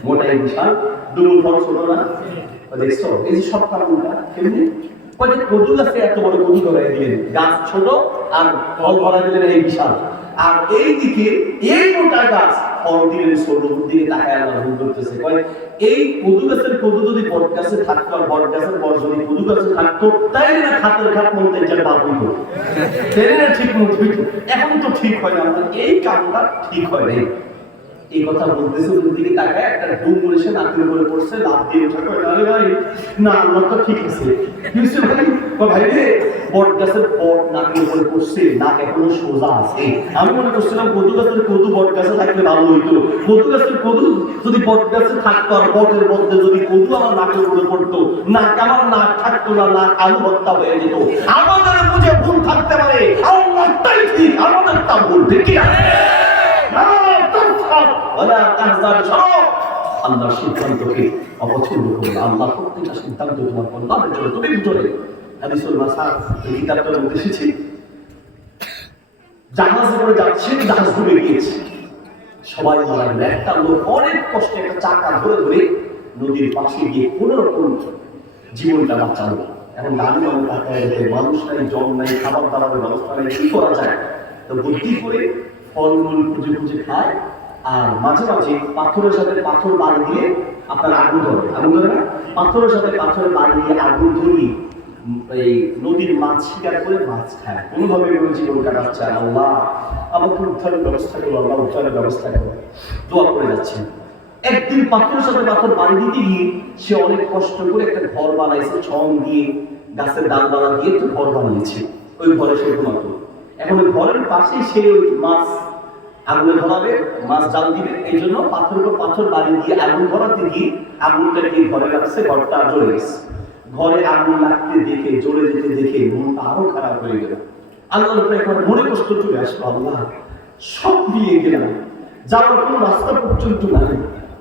মোটাই বিশাল, ডুমুর ফল ছোট না, দেখছো? এই যে সব কারণটা কেমনি কদু গাছে এত বড় কদু ধরাই দিলেন, গাছ ছোট আর ফল ধরাই দিলেন এই বিশাল, আর এই দিকে এই মোটা গাছ ফল দিলেন ছোট। দিকে তাকায় আল্লাহ ভুল করতেছে, এই কদু গাছের কদু যদি বট গাছে থাকতো আর বট গাছের বট যদি কদু গাছে থাকতো তাই না খাতের ঘাট মনতে যার বাপ হইতো, তাই না ঠিক মতো হইতো। এখন তো ঠিক হয় না, এই কামটা ঠিক হয় নাই। এই কথা বলতেছে, ওর দিকে তাকায় একটা ডুব মরেছে নাকের উপরে পড়ছে, লাভ দিয়ে ওঠা কয় আরে ভাই না আল্লাহ তো ঠিক আছে। ইউসুফ ভাই ভাই রে বট গাছের বট নাকের উপরে পড়ছে, নাক এখনো সোজা আছে। আমি মনে করছিলাম কদু গাছের কদু বট গাছে থাকলে ভালো হইতো, কদু গাছের কদু যদি বট গাছে থাকতো আর বটের মধ্যে যদি কদু আমার নাকের উপরে পড়তো, নাক আমার নাক থাকতো না, নাক আলু ভর্তা হয়ে যেত। আমাদের বুঝে ভুল থাকতে পারে, আল্লাহটাই ঠিক, আমাদেরটা ভুল, ঠিক কি না? আল্লাহর সিদ্ধান্তকে অপছন্দ করবে। আল্লাহ প্রত্যেকটা সিদ্ধান্ত তোমার কল্যাণের জন্য, তুমি ভিতরে হাদিসুল মাসার এই কিতাবটার মধ্যে এসেছি, জাহাজে করে যাচ্ছে, জাহাজ ডুবে গিয়েছে, সবাই মারা গেল। একটা লোক অনেক কষ্টে একটা চাকা ধরে ধরে নদীর পাশে গিয়ে কোনো রকম জীবনটা বাঁচালো। এখন দামি মানুষ মানুষ নাই, জল নাই, খাবার দাবারের ব্যবস্থা নেই, কি করা যায়? তো বুদ্ধি করে ফলমূল খুঁজে খুঁজে খায়, আর মাঝে মাঝে পাথরের সাথে পাথর বাড়ি দিয়ে আপনার আগুন ধরে, আগুন ধরে না, পাথরের সাথে পাথর বাড়ি দিয়ে আগুন ধরিয়ে এই নদীর মাছ শিকার করে মাছ খায়, কোনোভাবে জীবন কাটাচ্ছে। আল্লাহ আমাকে উদ্ধারের ব্যবস্থা করো, আল্লাহ উদ্ধারের ব্যবস্থা করো, দোয়া করে যাচ্ছেন। একদিন পাথরের সাথে পাথর বাড়ি দিতে গিয়ে সে অনেক কষ্ট করে একটা ঘর বানাইছে, ছং দিয়ে গাছের ডালপালা দিয়ে একটা ঘর বানিয়েছে। ওই ঘরে সে ঘুমাতো। এখন ওই ঘরের পাশে সে ওই মাছ আগুনে ধরাবে, মাছ জাল দিবে, এই জন্য পাথরের উপর পাথর বাড়ি দিয়ে আগুন ধরাতে গিয়ে আগুনটা গিয়ে ঘরে রাখছে, ঘরটা জ্বলে গেছে। ঘরে আগুন লাগতে দেখে, জ্বলে যেতে দেখে মনটা আরো খারাপ হয়ে গেল। আল্লাহর উপরে একবার মনে কষ্ট চলে আসলো, আল্লাহ সব দিয়ে গেলাম, যাওয়ার কোনো রাস্তা পর্যন্ত নাই,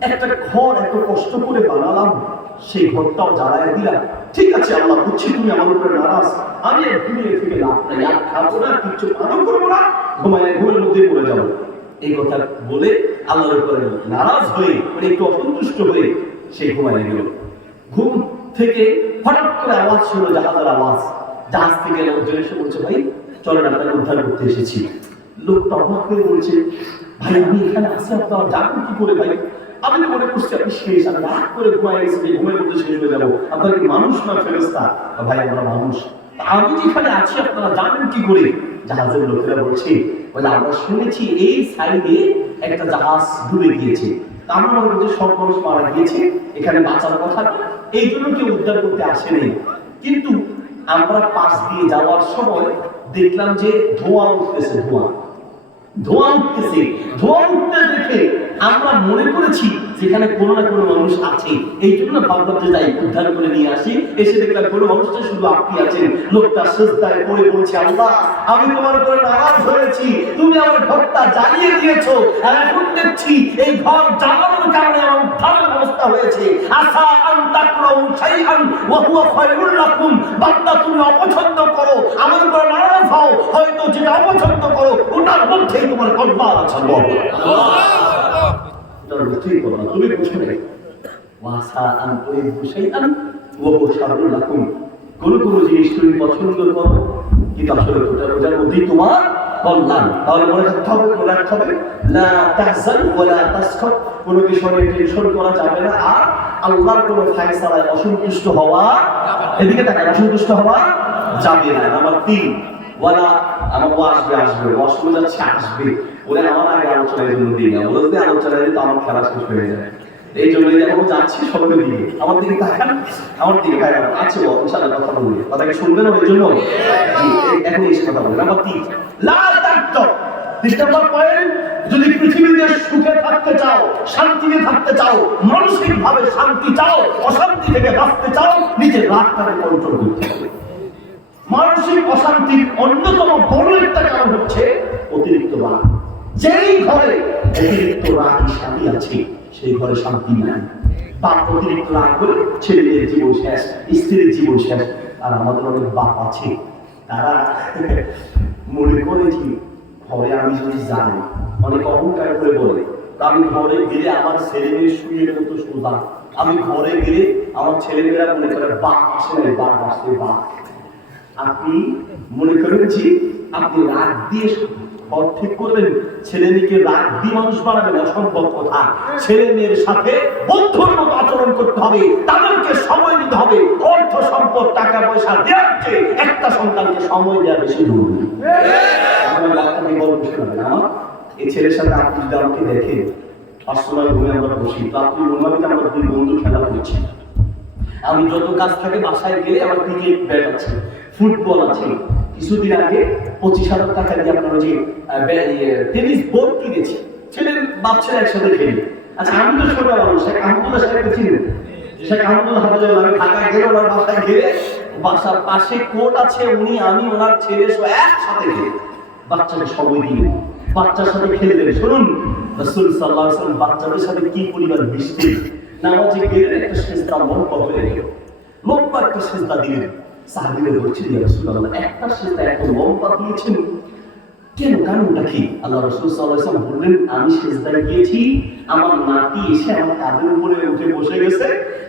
একটা ঘর এত কষ্ট করে বানালাম, সেই ঘরটাও জ্বালায় দিলাম। ঠিক আছে আল্লাহ, বুঝছি তুমি আমার উপরে নারাজ, আমি এক দুনিয়া থেকে লাভ নাই, আর খাবো না, কিচ্ছু পালন করবো না, ঘুমের মধ্যে পড়ে যাবো। এই কথা বলে আল্লাহর উপরে নারাজ হয়ে, মানে একটু অসন্তুষ্ট হয়ে সে ঘুমায় গেল। ঘুম থেকে হঠাৎ করে আওয়াজ শুনলো, জাহাজের আওয়াজ। জাহাজ থেকে লোকজন এসে বলছে, ভাই চলেন আপনাকে উদ্ধার করতে এসেছি। লোকটা অবাক হয়ে বলছে, ভাই আমি এখানে আসি, আপনারা যাবেন কি করে? ভাই আমি মনে করছি আপনি শেষ, আমি রাগ করে ঘুমায় গেছি, ঘুমের মধ্যে শেষ হয়ে যাবো, আপনার কি মানুষ না ফেরেশতা? ভাই আমরা মানুষ, আমি যেখানে আছি আপনারা যাবেন কি করে? জাহাজের লোকেরা বলছে, বলে আমরা শুনেছি এই সাইডে একটা জাহাজ ডুবে গিয়েছে, আমরা মনে করছি সব মানুষ মারা গিয়েছে, এখানে বাঁচার কথা, এই জন্য কেউ উদ্ধার করতে আসেনি। কিন্তু আমরা পাশ দিয়ে যাওয়ার সময় দেখলাম যে ধোঁয়া উঠতেছে, ধোঁয়া উঠতেছে, ধোঁয়া উঠতে দেখে আমরা মনে করেছি যেখানে কোনো না কোনো মানুষ আছে, এই জন্য ভাবলাম যে যাই উদ্ধার করে নিয়ে আসি। এসে দেখলাম কোনো মানুষটা শুধু আপনি আছেন। লোকটা সিজদায় পড়ে বলছে, আল্লাহ আমি তোমার উপরে নারাজ হয়েছি, তুমি আমার ঘরটা জ্বালিয়ে দিয়েছো, আর এখন দেখছি এই ঘর জ্বালানোর কারণে আমার উদ্ধারের ব্যবস্থা হয়েছে। আসা আন তাকরাউ শাইআন ওয়া হুয়া খায়রুল লাকুম, বান্দা তুমি অপছন্দ করো, আমার উপরে নারাজ হও, হয়তো যেটা অপছন্দ করো ওটার মধ্যেই তোমার কল্যাণ আছে। তুমি বুঝো না, ওয়াসা আন তুহিব্বু শাইআন ওয়া হুয়া শাররুল লাকুম, কোন কোন জিনিস তুমি পছন্দ করো কিন্তু আসলে ওটার মধ্যেই তোমার কল্যাণ। তাহলে মনে রাখতে হবে লা তাহজান ওয়া লা তাসখাত, কোনো বিষয়ে টেনশন করা যাবে না, আর আল্লাহর কোনো ফয়সালায় অসন্তুষ্ট হওয়া, এদিকে তাকায় অসন্তুষ্ট হওয়া যাবে না। নাম্বার 3, ওয়ালা আমার আসবে যাচ্ছে আসবে, ওরা আমার আগে আলোচনার জন্য দিই না, ওরা যদি আলোচনায় দিত আমার খেলা শেষ হয়ে যায়। এই জন্য এখন যাচ্ছি সবাই দিকে আমার দিকে তাকান, আমার দিকে ভাই আছে ইনশাআল্লাহ কথা বলবে, কথাকে শুনবেন ওই জন্য এখন এই কথা বলবেন। নাম্বার 3 লা তাকতর, 3 নম্বর পয়েন্ট, যদি পৃথিবীতে সুখে থাকতে চাও, শান্তিতে থাকতে চাও, মানসিক ভাবে শান্তি চাও, অশান্তি থেকে বাঁচতে চাও, নিজের রাগটাকে কন্ট্রোল করতে হবে। মানসিক অশান্তির অন্যতম বড় একটা কারণ হচ্ছে অতিরিক্ত রাগ। যেই ঘরে অতিরিক্ত রাগী স্বামী আছে সেই ঘরে শান্তি নাই। বাপ অতিরিক্ত রাগ করে ছেলেদের জীবন শেষ, স্ত্রীর জীবন শেষ। আর আমাদের অনেক বাপ আছে তারা মনে করে যে ঘরে আমি যদি যাই, অনেক অহংকার করে বলে আমি ঘরে গেলে আমার ছেলে মেয়ে শুয়ে মতো সোজা, আমি ঘরে গেলে আমার ছেলেমেয়েরা মনে করে বাপ আসে না, বাপ আসে বাপ। আপনি মনে করেন যে আপনি রাগ দিয়ে ঘর ঠিক করবেন, ছেলে মেয়েকে রাগ দিয়ে মানুষ বানাবেন, অসম্ভব কথা। ছেলে মেয়ের সাথে বন্ধুর মতো আচরণ করতে হবে, তাদেরকে সময় দিতে হবে। অর্থ সম্পদ টাকা পয়সা দেওয়ার চেয়ে একটা সন্তানকে সময় দেওয়া বেশি জরুরি। এই ছেলের সাথে আপনি যদি আমাকে দেখেন, পাঁচশোনায় ঘুমে আমরা বসি, তো আপনি মনে হবে আমরা 2 বন্ধু খেলা করছি। আমি যত কাজ থাকে বাসায় গেলে আমার ক্রিকেট ব্যাট আছে, ফুটবল আছে। কিছুদিন আগে 25,000 টাকা দিয়ে আপনার যে টেনিস বোর্ড কিনেছি, ছেলের বাপ ছেলে একসাথে খেলি। আচ্ছা আমি তো ছোট মানুষ, শেখ আহমদুল্লাহ সাহেবকে চিনেন? শেখ আহমদুল্লাহ হাফেজুল্লাহ, আমি ঢাকায় গেলে ওনার বাসায় গেলে বাসার পাশে কোর্ট আছে, উনি আমি ওনার ছেলে একসাথে খেলি। বাচ্চাকে সময় দিয়ে বাচ্চার সাথে খেলবেন। শুনুন রাসূল সাল্লাল্লাহু আলাইহি ওয়াসাল্লাম বাচ্চাদের সাথে কি পরিমাণ মিশতেন। নামাজে গেলে একটা সিজদা লম্বা হয়ে গেল, লম্বা একটা সিজদা দিলেন। সাহাবীরা বলছেন ইয়া রাসূলুল্লাহ, একটা সিজদা এত লম্বা দিয়েছেন কেন, কারণটা কি? আল্লাহ রাসূল সাল্লাল্লাহু আলাইহি ওয়াসাল্লাম বললেন, আমি সিজদায় গিয়েছি, আমার নাতি এসে আমার কাঁধের উপরে উঠে বসে গেছে,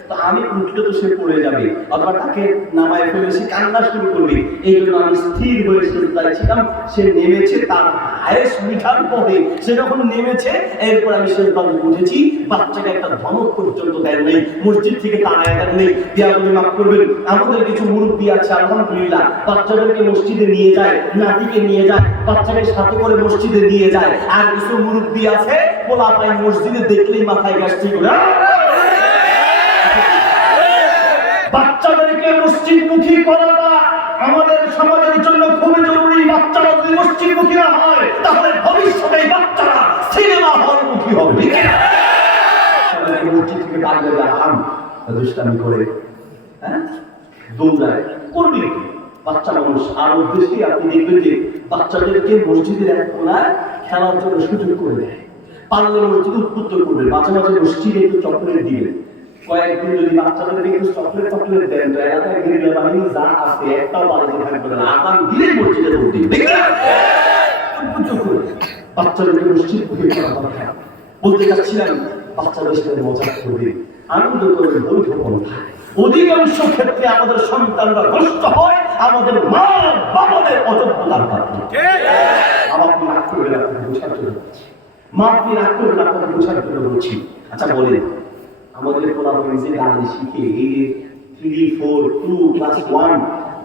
তো আমি উঠলে তো সে পড়ে যাবে অথবা তাকে নামায় ফেলে সে কান্না শুরু করবে, এই জন্য আমি স্থির হয়ে সিজদায় ছিলাম। সে নেমেছে, তার আয়েশ মিঠার পরে সে যখন নেমেছে, এরপর আমি সিজদায় উঠেছি। বাচ্চাকে একটা ধমক পর্যন্ত দেন নেই, মসজিদ থেকে তাড়ায় দেন নেই। বিয়াদবি মাফ করবেন, আমাদের কিছু মুরব্বী আছে আলহামদুলিল্লাহ, বাচ্চাদেরকে মসজিদে নিয়ে যায়, নাতিকে নিয়ে যায়, বাচ্চাকে সাথে করে মসজিদে নিয়ে যায়। আর কিছু মুরব্বী আছে পোলাপাই মসজিদে দেখলেই মাথায় গাছটি করে। বাচ্চাদেরকে মসজিদমুখী করাটা আমাদের সমাজের জন্য খুবই জরুরি। বাচ্চারা যদি মসজিদমুখী না হয় তাহলে ভবিষ্যতে বাচ্চারা সিনেমা হলমুখী হবে। মসজিদ থেকে দাঁড়িয়ে দুষ্টামি করে দৌড়ায় করবি বাচ্চা মানুষ। আর উদ্দেশ্যে আপনি দেখবেন যে বাচ্চাদেরকে মসজিদের এক কোনায় খেলার জন্য সুযোগ করে দেয়। পারলে মসজিদ উদ্বুদ্ধ করবেন, মাঝে মাঝে মসজিদে একটু চকলেট দিবেন। কয়েকদিন যদি বাচ্চাদেরকে একটু চকলেট দেন তো এলাকায় গেরিলা বাহিনী যা আছে একটাও বাড়িতে থাকবে না, আগাম দিলে মসজিদে ভর্তি উদ্বুদ্ধ করে বাচ্চাদেরকে মসজিদ বলতে চাচ্ছিলাম, বাচ্চাদের সাথে মজা করবে, আনন্দ করবে, বৈধ পন্থা। অধিকাংশ ক্ষেত্রে আমাদের সন্তানরা নষ্ট হয় আমাদের মা বাবাদের অযোগ্যতার কারণে। আমার আপনি রাগ করবেন, আপনাকে বোঝার জন্য বলছি। মা আপনি রাগ করবেন, আপনাকে বোঝার জন্য বলছি। আচ্ছা বলেন, আমাদের পোলাপানি যে গাড়ি শিখে এই 3, 4, 2, ক্লাস 1,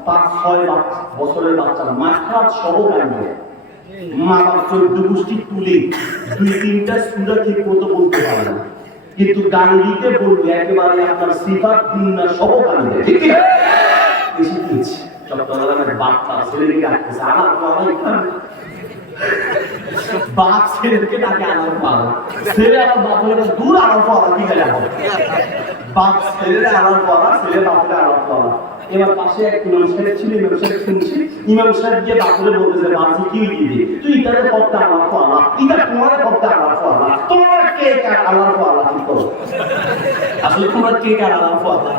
5-6 বছরের বাচ্চা মাথার সহ গাড়ি মা বাবা 14 গোষ্ঠী তুলে 2-3টা সূরা ঠিক মতো বলতে পারে না, কিন্তু গান দিতে বলবে একেবারে আপনার সিফাত দিন না সহ গান দেয়। ঠিক আছে বেশি কিছু চট্টগ্রামের বাচ্চা ছেলেকে ডাকতেছে আমার বাবা এখানে বাপ ছেলেকে ডাকে আমার বাবা, ছেলে আমার বাপের দূর আমার বাবা কি গেলে বাপ ছেলেরা আমার বাবা, ছেলে বাপের আমার বাবা। এবার পাশে এক ইমাম সাহেব ছিল, ইমাম সাহেব শুনছি, ইমাম সাহেব গিয়ে বাপরে বলতেছে বাপজি কি দিদি তুই ইটারে পড়তে আমার পালা, ইটা তোমার পড়তে আমার পালা, তোমার কে কার আমার পালা কি করো, আসলে তোমার কে কার আমার পালা।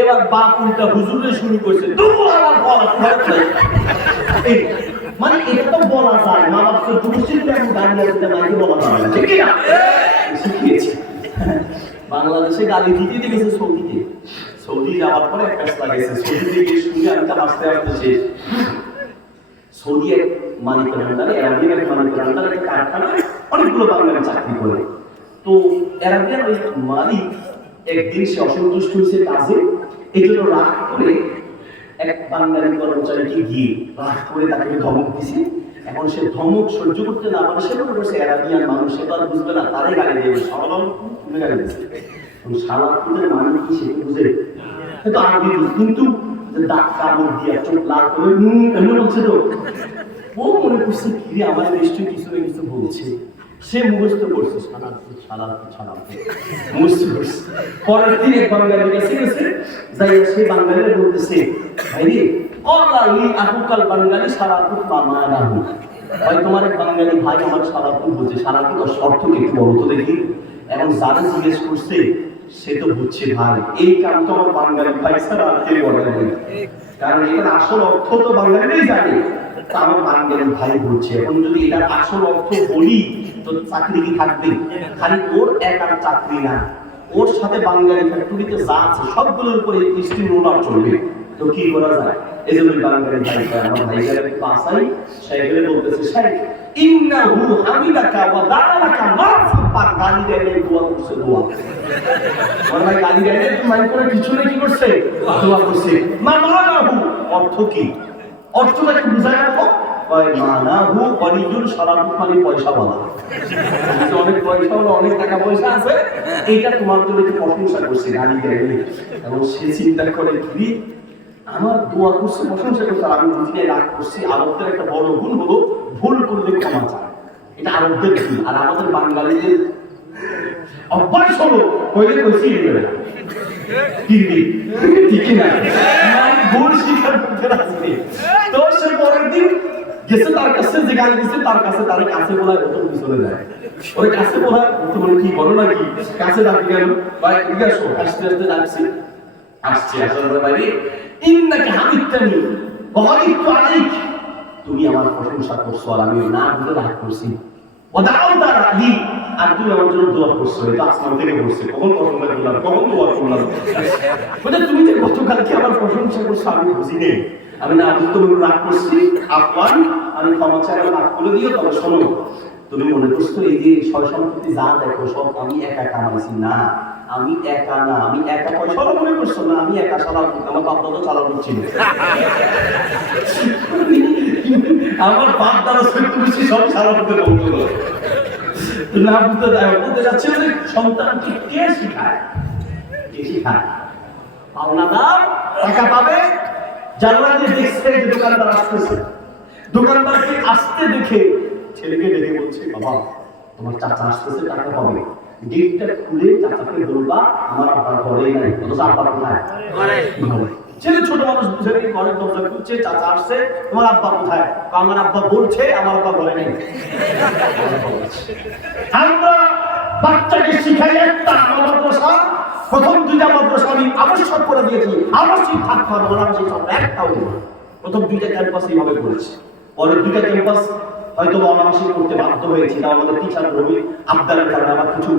এবার বাপ উল্টা হুজুরে শুরু করছে তোমার আমার পালা তোমার এই মানে এটা তো বলা যায়, মা বাপ তো দুশ্চিন্তা এখন দাঁড়িয়ে আসতে মাইকে বলা যায় না, ঠিক না? শিখিয়েছে বাংলাদেশে গালি দিতে গেছে সৌদিকে, সৌদি যাওয়ার পরে একটা লাগাইছে, সৌদিতে গিয়ে শুনে আমি তো হাসতে হাসতে শেষ। সৌদি এক মালিকের আন্ডারে, অ্যারাবিয়ান এক মালিকের আন্ডারে একটা কারখানা, অনেকগুলো বাংলাদেশে চাকরি করে। তো অ্যারাবিয়ান ওই মালিক একদিন সে অসন্তুষ্ট হয়েছে কাজে, এই জন্য রাগ করে এক বাঙালি কর্মচারীকে গিয়ে রাগ করে তাকে ধমক দিছে, এখন সে ধমক সহ্য করতে না পারে, সে মনে করছে অ্যারাবিয়ান মানুষ, সে তো আর বুঝবে না, তারে গালি দেবে, সালাম তুমি গালি দিচ্ছে। সালাতুদের মানে কি সে বুঝে, কিন্তু আরবি কিন্তু দাঁত কামড় দিয়া চোখ লাল করে এমন বলছে তো, ও মনে করছে কি আমার নিশ্চয়ই কিছু না কিছু বলছে, সে মুখস্থ করছে মুখস্থ করছে। পরের দিন এক বাঙালির কাছে গেছে, যাই সে বাঙালিরা বলতেছে, ভাই রে অল্লাহি আহুকাল বাঙালি সারাতুত মামা রাহু, ভাই তোমার এক বাঙালি ভাই আমার সারাতুত বলছে, সারাতুত অর্থ কি একটু বলো তো দেখি। এখন যারা জিজ্ঞেস করছে সে তো বুঝছে ভাই এই কাম তো আমার বাঙালি ভাই ছাড়া আর কেউ বলে না, কারণ এটার আসল অর্থ তো বাঙালিরাই জানে, আমার বাঙালি ভাই বলছে। এখন যদি এটার আসল অর্থ বলি তো চাকরি কি থাকবে? খালি ওর একার চাকরি না, ওর সাথে বাঙালি ফ্যাক্টরিতে যা আছে সবগুলোর উপরে স্টিম রোলার চলবে, তো কি করা যায়? এই জন্য বাঙালি ভাই আমার ভাইজার একটু আসাই সাইকেলে বলতেছে, শেখ ইন্নাহু হামিদাকা ওয়া দাআলাকা মারফুআ, গালি দেয় দোয়া করছে, দোয়া মানে ভাই গালি দেয় তো মাইন্ড করে কিছু না, কি করছে? দোয়া করছে। মানাহু অর্থ কি? অর্থটা কি বুঝায় রাখো, মানাহু ওয়ালিয়ুল সালাত মানে পয়সাওয়ালা, অনেক পয়সা হলো, অনেক টাকা পয়সা আছে, এইটা তোমার জন্য একটু প্রশংসা করছে, গালি দেয়। এবং সে চিন্তা করে কি আমার দোয়া করছে, প্রশংসা করছে, আমি বুঝি না রাগ করছি। আরবদের একটা বড় গুণ হলো ভুল করলে ক্ষমা চায়, এটা আরবদের গুণ। আর আমাদের বাঙালিদের অভ্যাস হলো কইলে কইছি ঠিক না, ভুল স্বীকার করতে রাজি। তো সে পরের দিন গেছে তার কাছে, যে গালি দিচ্ছে তার কাছে, তার কাছে বলায় ও তো পিছনে যায়, ওর কাছে বলায় তো বলে কি বলো নাকি, কাছে ডাকি গেল, ভাই এদিকে আসো, আস্তে আস্তে ডাকছি, আসছে আসলে ভাই ইন্নাকা হামিদতানি ওয়া গালিবতু আলাইক, তুমি আমার প্রশংসা করছো আর আমি না বুঝে রাগ করছি, ওয়া দাআউতা লি, আর তুমি আমার জন্য দোয়া করছো, এটা আসমান থেকে বলছে, কখন প্রশংসা করলাম, কখন দোয়া করলাম, বলে তুমি যে গতকালকে আমার প্রশংসা করছো আমি বুঝি নেই, আমি না বুঝতে রাগ করছি, আহ্বান আমি ক্ষমা চাই, রাগ করে দিও। তবে শোনো, তুমি মনে করছো এই যে সয় সম্পত্তি যা দেখো সব আমি একা কামাইছি, না আমি একা না, আমি একা পয়সা মনে করছো না, আমি একা চালাব, আমার বাপ দাদা চালানো ছিল, আমার বাপ দাদা সত্যি বেশি সব চালাতে বলতো না, বুঝতে বলতে যাচ্ছে যে সন্তানকে কে শিখায়, কে শিখায়? পাওনাদার টাকা পাবে, জানলা দিয়ে দেখছে যে দোকানদার আসতেছে, দোকানদারকে আসতে দেখে ছেলেকে ডেকে বলছে, বাবা তোমার চাচা আসতেছে, টাকা পাবে, গেটটা খুলে চাচাকে বলবা আমার আব্বার ঘরেই নাই, অথচ আব্বা কোথায়? ঘরে। ছেলে ছোট মানুষ বুঝে নেই, ঘরের দরজা খুলছে, চাচা আসছে, তোমার আব্বা কোথায়? আমার আব্বা বলছে আমার আব্বা ঘরে নেই। আমরা বাচ্চাকে শিখাই একটা, আমার মাদ্রাসা প্রথম দুইটা মাদ্রাসা আমি আবশ্যক করে দিয়েছি, আবশ্যক থাকতে হবে, অনাবশ্যক থাকবে একটাও দেব। প্রথম দুইটা ক্যাম্পাস এইভাবে করেছি, পরের দুইটা ক্যাম্পাস হয়তো অনাবশ্যক করতে বাধ্য হয়েছি, তাও আমাদের টিচার রবি আবদারের কারণে, আমার কিছু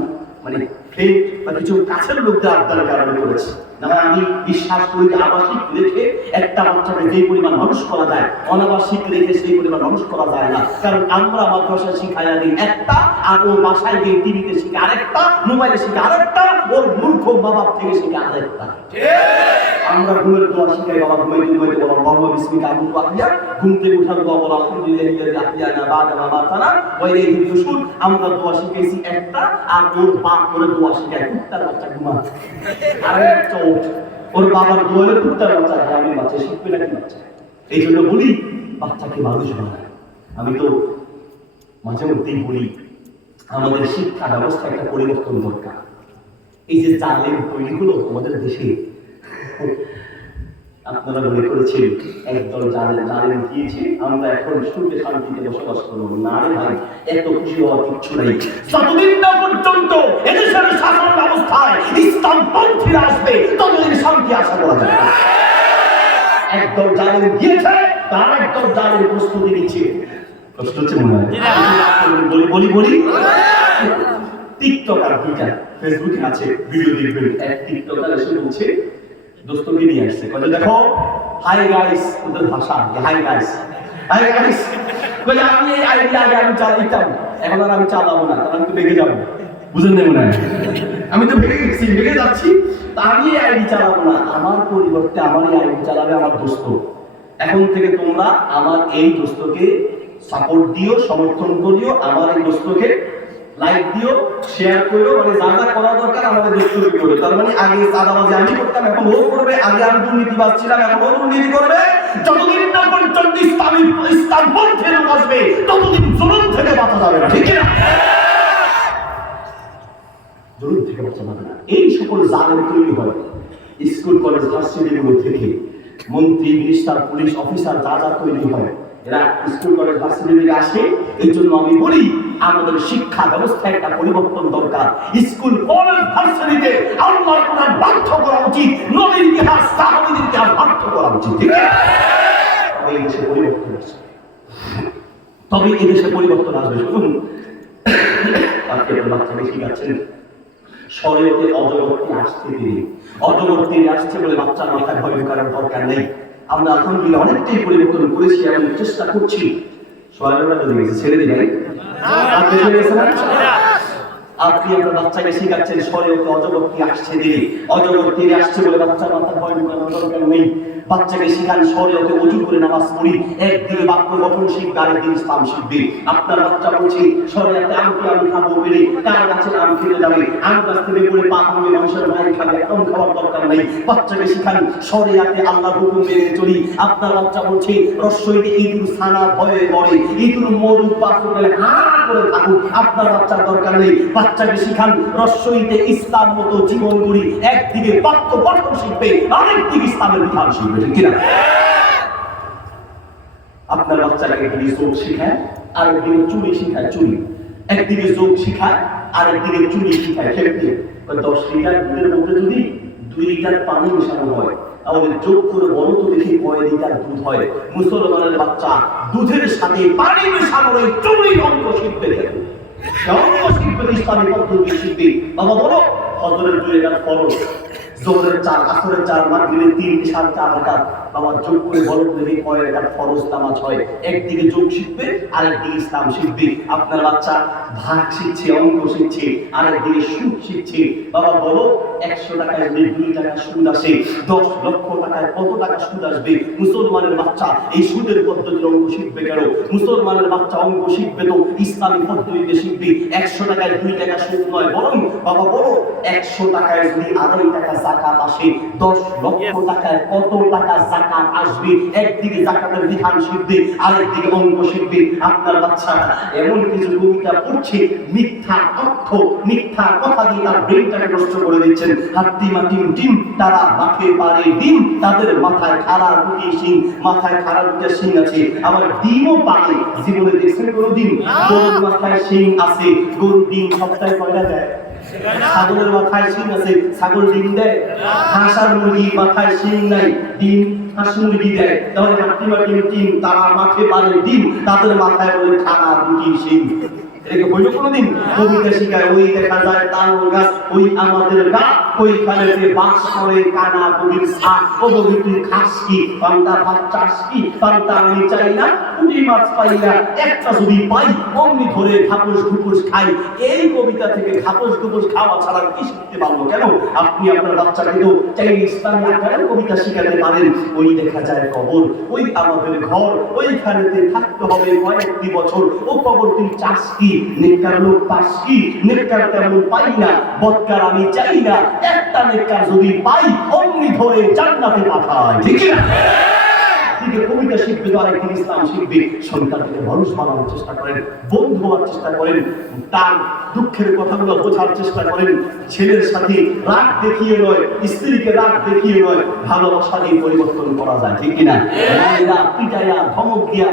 মানে ফ্রেন্ড বা কিছু কাছের লোকদের আবদারের কারণে করেছি। না আমি বিশ্বাস করি যে আবাসিক রেখে একটা বাচ্চাকে যেই পরিমাণ মানুষ করা যায়, অনাবাসিক রেখে সেই পরিমাণ মানুষ করা যায় না। কারণ আমরা মাদ্রাসায় শিখাইয়া দিই একটা, আর ও বাসায় গিয়ে টিভিতে শিখে আরেকটা, মোবাইলে শিখে আরেকটা, ওর মূর্খ বাবার থেকে শিখে আরেকটা। আমরা ঘুমের দোয়া শিখাই, বাবা ঘুমাইতে ঘুমাইতে বলো বাবা বিসমিকা আবুদু আহিয়া, ঘুম থেকে উঠার দোয়া বলো আলহামদুলিল্লাহি আহিয়ানা বা'দা মা তানা ওয়া ইলাইহি নুশুর। আমরা দোয়া শিখাইছি একটা, আর ওর বাপ করে দোয়া শিখায় কুত্তার বাচ্চা ঘুমা, আর একটা ওর বাবার দোয়ালে কুত্তার বাচ্চা, আমি বাচ্চা শিখবে নাকি বাচ্চা? এই জন্য বলি বাচ্চাকে মানুষ বানায়। আমি তো মাঝে মধ্যেই বলি আমাদের শিক্ষা ব্যবস্থা একটা পরিবর্তন দরকার। এই যে জালেম তৈরিগুলো আমাদের দেশে, আপনারা মনে করেছেন একদল জালেম দিয়েছে আমরা এখন সুখে শান্তিতে বসবাস করবো, না রে ভাই, এত খুশি হওয়ার কিচ্ছু নাই। যতদিন না পর্যন্ত এদেশের শাসন ব্যবস্থায় ইসলামপন্থীরা আসবে ততদিন শান্তি আশা করা যায় না। একদল জালেম দিয়েছে, তার একদল জালেম প্রস্তুতি নিচ্ছে। কষ্ট হচ্ছে মনে হয়? বলি টিকটকার দুইটা ফেসবুকে আছে, ভিডিও দেখবেন, এক টিকটকার এসে বলছে দোস্তকে নিয়ে আসছে, কইলে দেখো হাই গাইস, ওদের ভাষা হাই গাইস, হাই গাইস, কইলে আমি এই আইডিয়া আগে আমি চালাইতাম, এখন আর আমি চালাবো না, কারণ আমি তো ভেঙে যাবো, বুঝেন না মনে হয়? আমি তো ভেঙে যাচ্ছি, তা আমি এই আইডি চালাবো না, আমার পরিবর্তে আমার এই আইডি চালাবে আমার দোস্ত। এখন থেকে তোমরা আমার এই দোস্তকে সাপোর্ট দিও, সমর্থন করিও, আমার এই দোস্তকে লাইক দিও, শেয়ার করো, মানে যা যা করা দরকার আমাদের দোস্তকে করো। তার মানে আগে চাঁদাবাজি আমি করতাম, এখন ও করবে। আগে আমি দুর্নীতিবাজ ছিলাম, এখন ও দুর্নীতি করবে। যতদিন না পর্যন্ত ইসলাম পন্থে লোক আসবে, ততদিন জুলুম থেকে বাঁচা যাবে না, ঠিক না? জুলুম থেকে বাঁচা যাবে না। এই সকল জালেম তৈরি হয় স্কুল কলেজ ভার্সিটিগুলো থেকে। মন্ত্রী, মিনিস্টার, পুলিশ অফিসার যা যা তৈরি হয়, এরা স্কুল কলেজ ভার্সিটি থেকে আসে। এই জন্য আমি বলি আমাদের শিক্ষা ব্যবস্থায় একটা পরিবর্তন দরকার। স্কুল কলেজ ভার্সিটিতে আল্লাহর কোরআন পাঠ্য করা উচিত, নবীর ইতিহাস, সাহাবীদের ইতিহাস পাঠ্য করা উচিত, ঠিক আছে? তবে এই দেশে পরিবর্তন আসবে, তবে এই দেশে পরিবর্তন আসবে। শুনুন, আজকে বাচ্চাকে শিখাচ্ছেন শরীয়তে অজগরটি আসতে দিন, অজগরটি আসছে বলে বাচ্চার মাথায় ভয় করার দরকার নেই। আমরা আলহামদুলিল্লাহ অনেকটাই পরিবর্তন করেছি এবং চেষ্টা করছি। ছেড়ে দিই ভাই, আপনি আপনার বাচ্চাকে শিখাচ্ছেন শরীয়তে অজগরটি আসছে দিন, অজগরটি আসছে বলে বাচ্চার মাথায় ভয় করার দরকার নেই। বাচ্চাকে শিখান শরীয়তে ওযু করে নামাজ পড়ি, একদিকে বাক্য গঠন শিখবে, আরেকদিন ইসলাম শিখবে। আপনার বাচ্চা বলছে শরীয়তে আমি খাবো বেড়ে, তার কাছে আম খেতে যাবে, আম গাছ থেকে পড়ে পা ভাঙবে, মানুষের ভাই খাবে, এমন খাওয়ার দরকার নেই। বাচ্চাকে শিখান শরীয়তে আল্লাহর হুকুম মেনে চলি। আপনার বাচ্চা বলছে রসইতে ইঁদুর ছানা ভয়ে মরে, ইঁদুর মরুক পাথর গেলে হা করে থাকুক, আপনার বাচ্চার দরকার নেই। বাচ্চাকে শিখান রসইতে ইসলাম মতো জীবন গড়ি, একদিকে বাক্য গঠন শিখবে, আরেকদিকে ইসলামের বিধান শিখবে, ঠিক কিনা? আপনার বাচ্চাটাকে একদিকে যোগ শিখায়, আরেকদিকে চুরি শিখায়, চুরি। একদিকে যোগ শিখায়, আরেকদিকে চুরি শিখায়, খেলতে। 10 লিটার দুধের মধ্যে যদি 2 লিটার পানি মেশানো হয়, তাহলে যোগ করে বলো তো দেখি কয় লিটার দুধ হয়। মুসলমানের বাচ্চা দুধের সাথে পানি মেশানোর এই চুরির অঙ্ক শিখবে, অঙ্ক শিখবে, ইসলামী পদ্ধতি শিখবে। বাবা বলো ফজরের 2 রাকাত ফরজ, জোহরের 4, আসরের 4, মাগরিবের 3, ইশার 4 রাকাত। বাবা যোগ করে বলো দেখি কয় রাকাত ফরজ নামাজ হয়। একদিকে যোগ শিখবে, আরেকদিকে ইসলাম শিখবে। আপনার বাচ্চা ভাগ শিখছে, অঙ্ক শিখছে, আরেকদিকে সুদ শিখছে। বাবা বলো 100 টাকায় যদি 2 টাকা সুদ আসে, 10 লক্ষ টাকায় কত টাকা সুদ আসবে? মুসলমানের বাচ্চা এই সুদের পদ্ধতির অঙ্ক শিখবে কেন? মুসলমানের বাচ্চা অঙ্ক শিখবে তো ইসলামী পদ্ধতিতে শিখবে। 100 টাকায় 2 টাকা সুদ নয়, বরং বাবা বলো 100 টাকায় যদি 2.5 টাকা যাকাত আসে, 10 লক্ষ টাকায় কত টাকা যাকাত আসবে? একদিকে যাকাতের বিধান শিখবে, আরেকদিকে অঙ্ক শিখবে। আপনার বাচ্চা এমন কিছু কবিতা পড়ছে, মিথ্যা তথ্য, মিথ্যা কথা দিয়ে তার ব্রেনটাকে নষ্ট করে দিচ্ছেন। হাত্তি মাটিম টিম তারা মাঠে পারে ডিম, তাদের মাথায় খাড়া দুটি শিং, মাথায় খাড়া দুটি শিং আছে, আবার ডিমও পারে। জীবনে দেখছেন কোনোদিন গরুর মাথায় শিং আছে? গরুর ডিম সপ্তাহে কয়টা দেয়? ছাগলের মাথায় শিং আছে, ছাগল ডিম দেয়? হাঁস আর মুরগির মাথায় শিং নাই, ডিম হাঁস মুরগি দেয়। তাহলে হাত্তি মাটিম টিম তারা মাঠে পারে ডিম, তাদের মাথায় বলে খাড়া দুটি শিং। এটাকে বইল কোনদিন? কবিতা শিখায় ওই দেখা যায় তাল গাছ, ওই আমাদের গা, ওইখানে যে বাস করে কানা কবির সা। ও কবি তুই খাস কি? পান্তা ভাত চাস কি? পান্তা আমি চাই না, পুঁটি মাছ পাই না, একটা যদি পাই অমনি ধরে ঘাপস ঘুপুস খাই। এই কবিতা থেকে ঘাপস ঘুপুস খাওয়া ছাড়া কি শিখতে পারলো? কেন? আপনি আপনার বাচ্চাকে তো চাইলে ইসলামী আকারে কবিতা শিখাতে পারেন। ওই দেখা যায় কবর, ওই আমাদের ঘর, ওইখানেতে থাকতে হবে কয়েকটি বছর। ও কবর তুই চাস কি? নেককার লোক পাস কি? নেককার তেমন পাই না, বদকার আমি চাই না, একটা নেককার যদি পাই অমনি ধরে জান্নাতে পাঠায়, ঠিক না? কবিতা শিখবে তো আরেকদিন ইসলাম শিখবে। সন্তানকে মানুষ বানানোর চেষ্টা করেন, বন্ধু হওয়ার চেষ্টা করেন, তার দুঃখের কথাগুলো বোঝার চেষ্টা করেন। ছেলের সাথে রাগ দেখিয়ে নয়, স্ত্রীকে রাগ দেখিয়ে নয়, ভালোবাসা দিয়ে পরিবর্তন করা যায়, ঠিক কিনা? মায়েরা পিটাইয়া ধমক দিয়া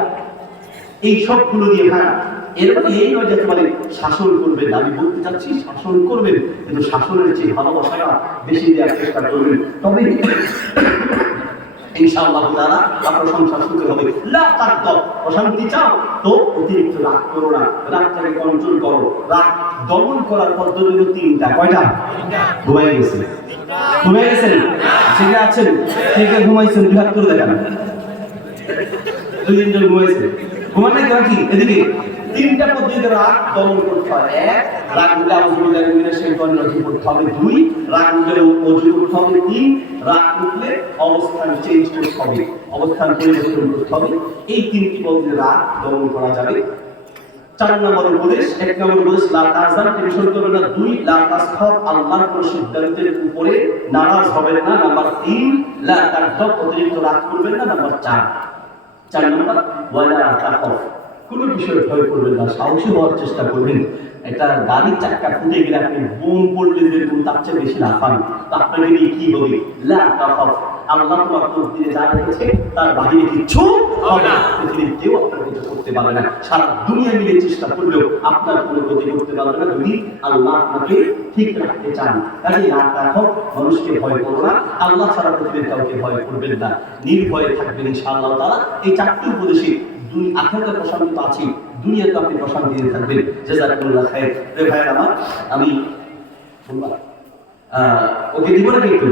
এই সবগুলো দিয়ে, হ্যাঁ এর মানে এই নয় যে মানে শাসন করবেন। আমি বলতে চাচ্ছি শাসন করবেন, কিন্তু শাসনের চেয়ে ভালোবাসাটা বেশি দেওয়ার চেষ্টা করবেন। তবে ইনশাআল্লাহ তাআলা আপনার সংসার সুখের হবে। লা তাকদাব, অশান্তি চাও তো অতিরিক্ত রাগ করো না, রাগটাকে কন্ট্রোল করো। রাগ দমন করার পদ্ধতি হলো 3টা। কয়টা? ঘুমাই গেছেন? ঘুমাই গেছেন? জেগে আছেন? থেকে ঘুমাইছেন? 2 হাত করে দেখান। 2 দিন ধরে ঘুমাইছেন? ঘুমান নাই নাকি? এদিকে তিনটা পদ্ধতিতে রাগ দমন করতে হয়। এক, রাগ উঠলে আউযুবিল্লাহি মিনাশ শাইতানির রাজিম করতে হবে। দুই, রাগ উঠলে ওযু করতে হবে। তিন, রাগ উঠলে অবস্থান চেঞ্জ করতে হবে, অবস্থান পরিবর্তন করতে হবে। এই তিনটি পদ্ধতিতে রাগ দমন করা যাবে। 4 নম্বর উপদেশ, 1 নম্বর উপদেশ লা তাহজান, টেনশন করবেন না। 2, লা তাসখাত, আল্লাহর কোন সিদ্ধান্তের উপরে নারাজ হবেন না। নাম্বার 3, লা তাগদাব, অতিরিক্ত রাগ করবেন না। নাম্বার 4 নম্বর, ওয়ালা তাখাফ, কোন বিষয়ে ভয় করবেন না, সাহসী হওয়ার চেষ্টা করবেন। একটা গাড়ির চাকা ফুটে গেলে আপনি বোম পড়লে যেরকম তার চেয়ে বেশি লাফান, তো আপনাকে নিয়ে কি হবে? লা তাখাফ, আল্লাহ তোমার দিনে যা রেখেছে তার বাহিরে কিচ্ছু হবে না। পৃথিবীর কেউ আপনার কিছু করতে পারবে না, সারা দুনিয়া মিলে চেষ্টা করলেও আপনার কোনো ক্ষতি করতে পারবে না, যদি আল্লাহ আপনাকে ঠিক রাখতে চান। কাজে লা তাখাফ, মানুষকে ভয় করো না, আল্লাহ ছাড়া পৃথিবীর কাউকে ভয় করবেন না, নির্ভয়ে থাকবেন ইনশাআল্লাহ তাআলা। এই 4টি উপদেশে দুই আখিরাতে প্রশান্তি আছে, দুনিয়াতে আপনি প্রশান্তিতে থাকবেন। জাযাকুমুল্লাহ খাইর। রে ভাই আমার, আমি ওকে দিব না কিন্তু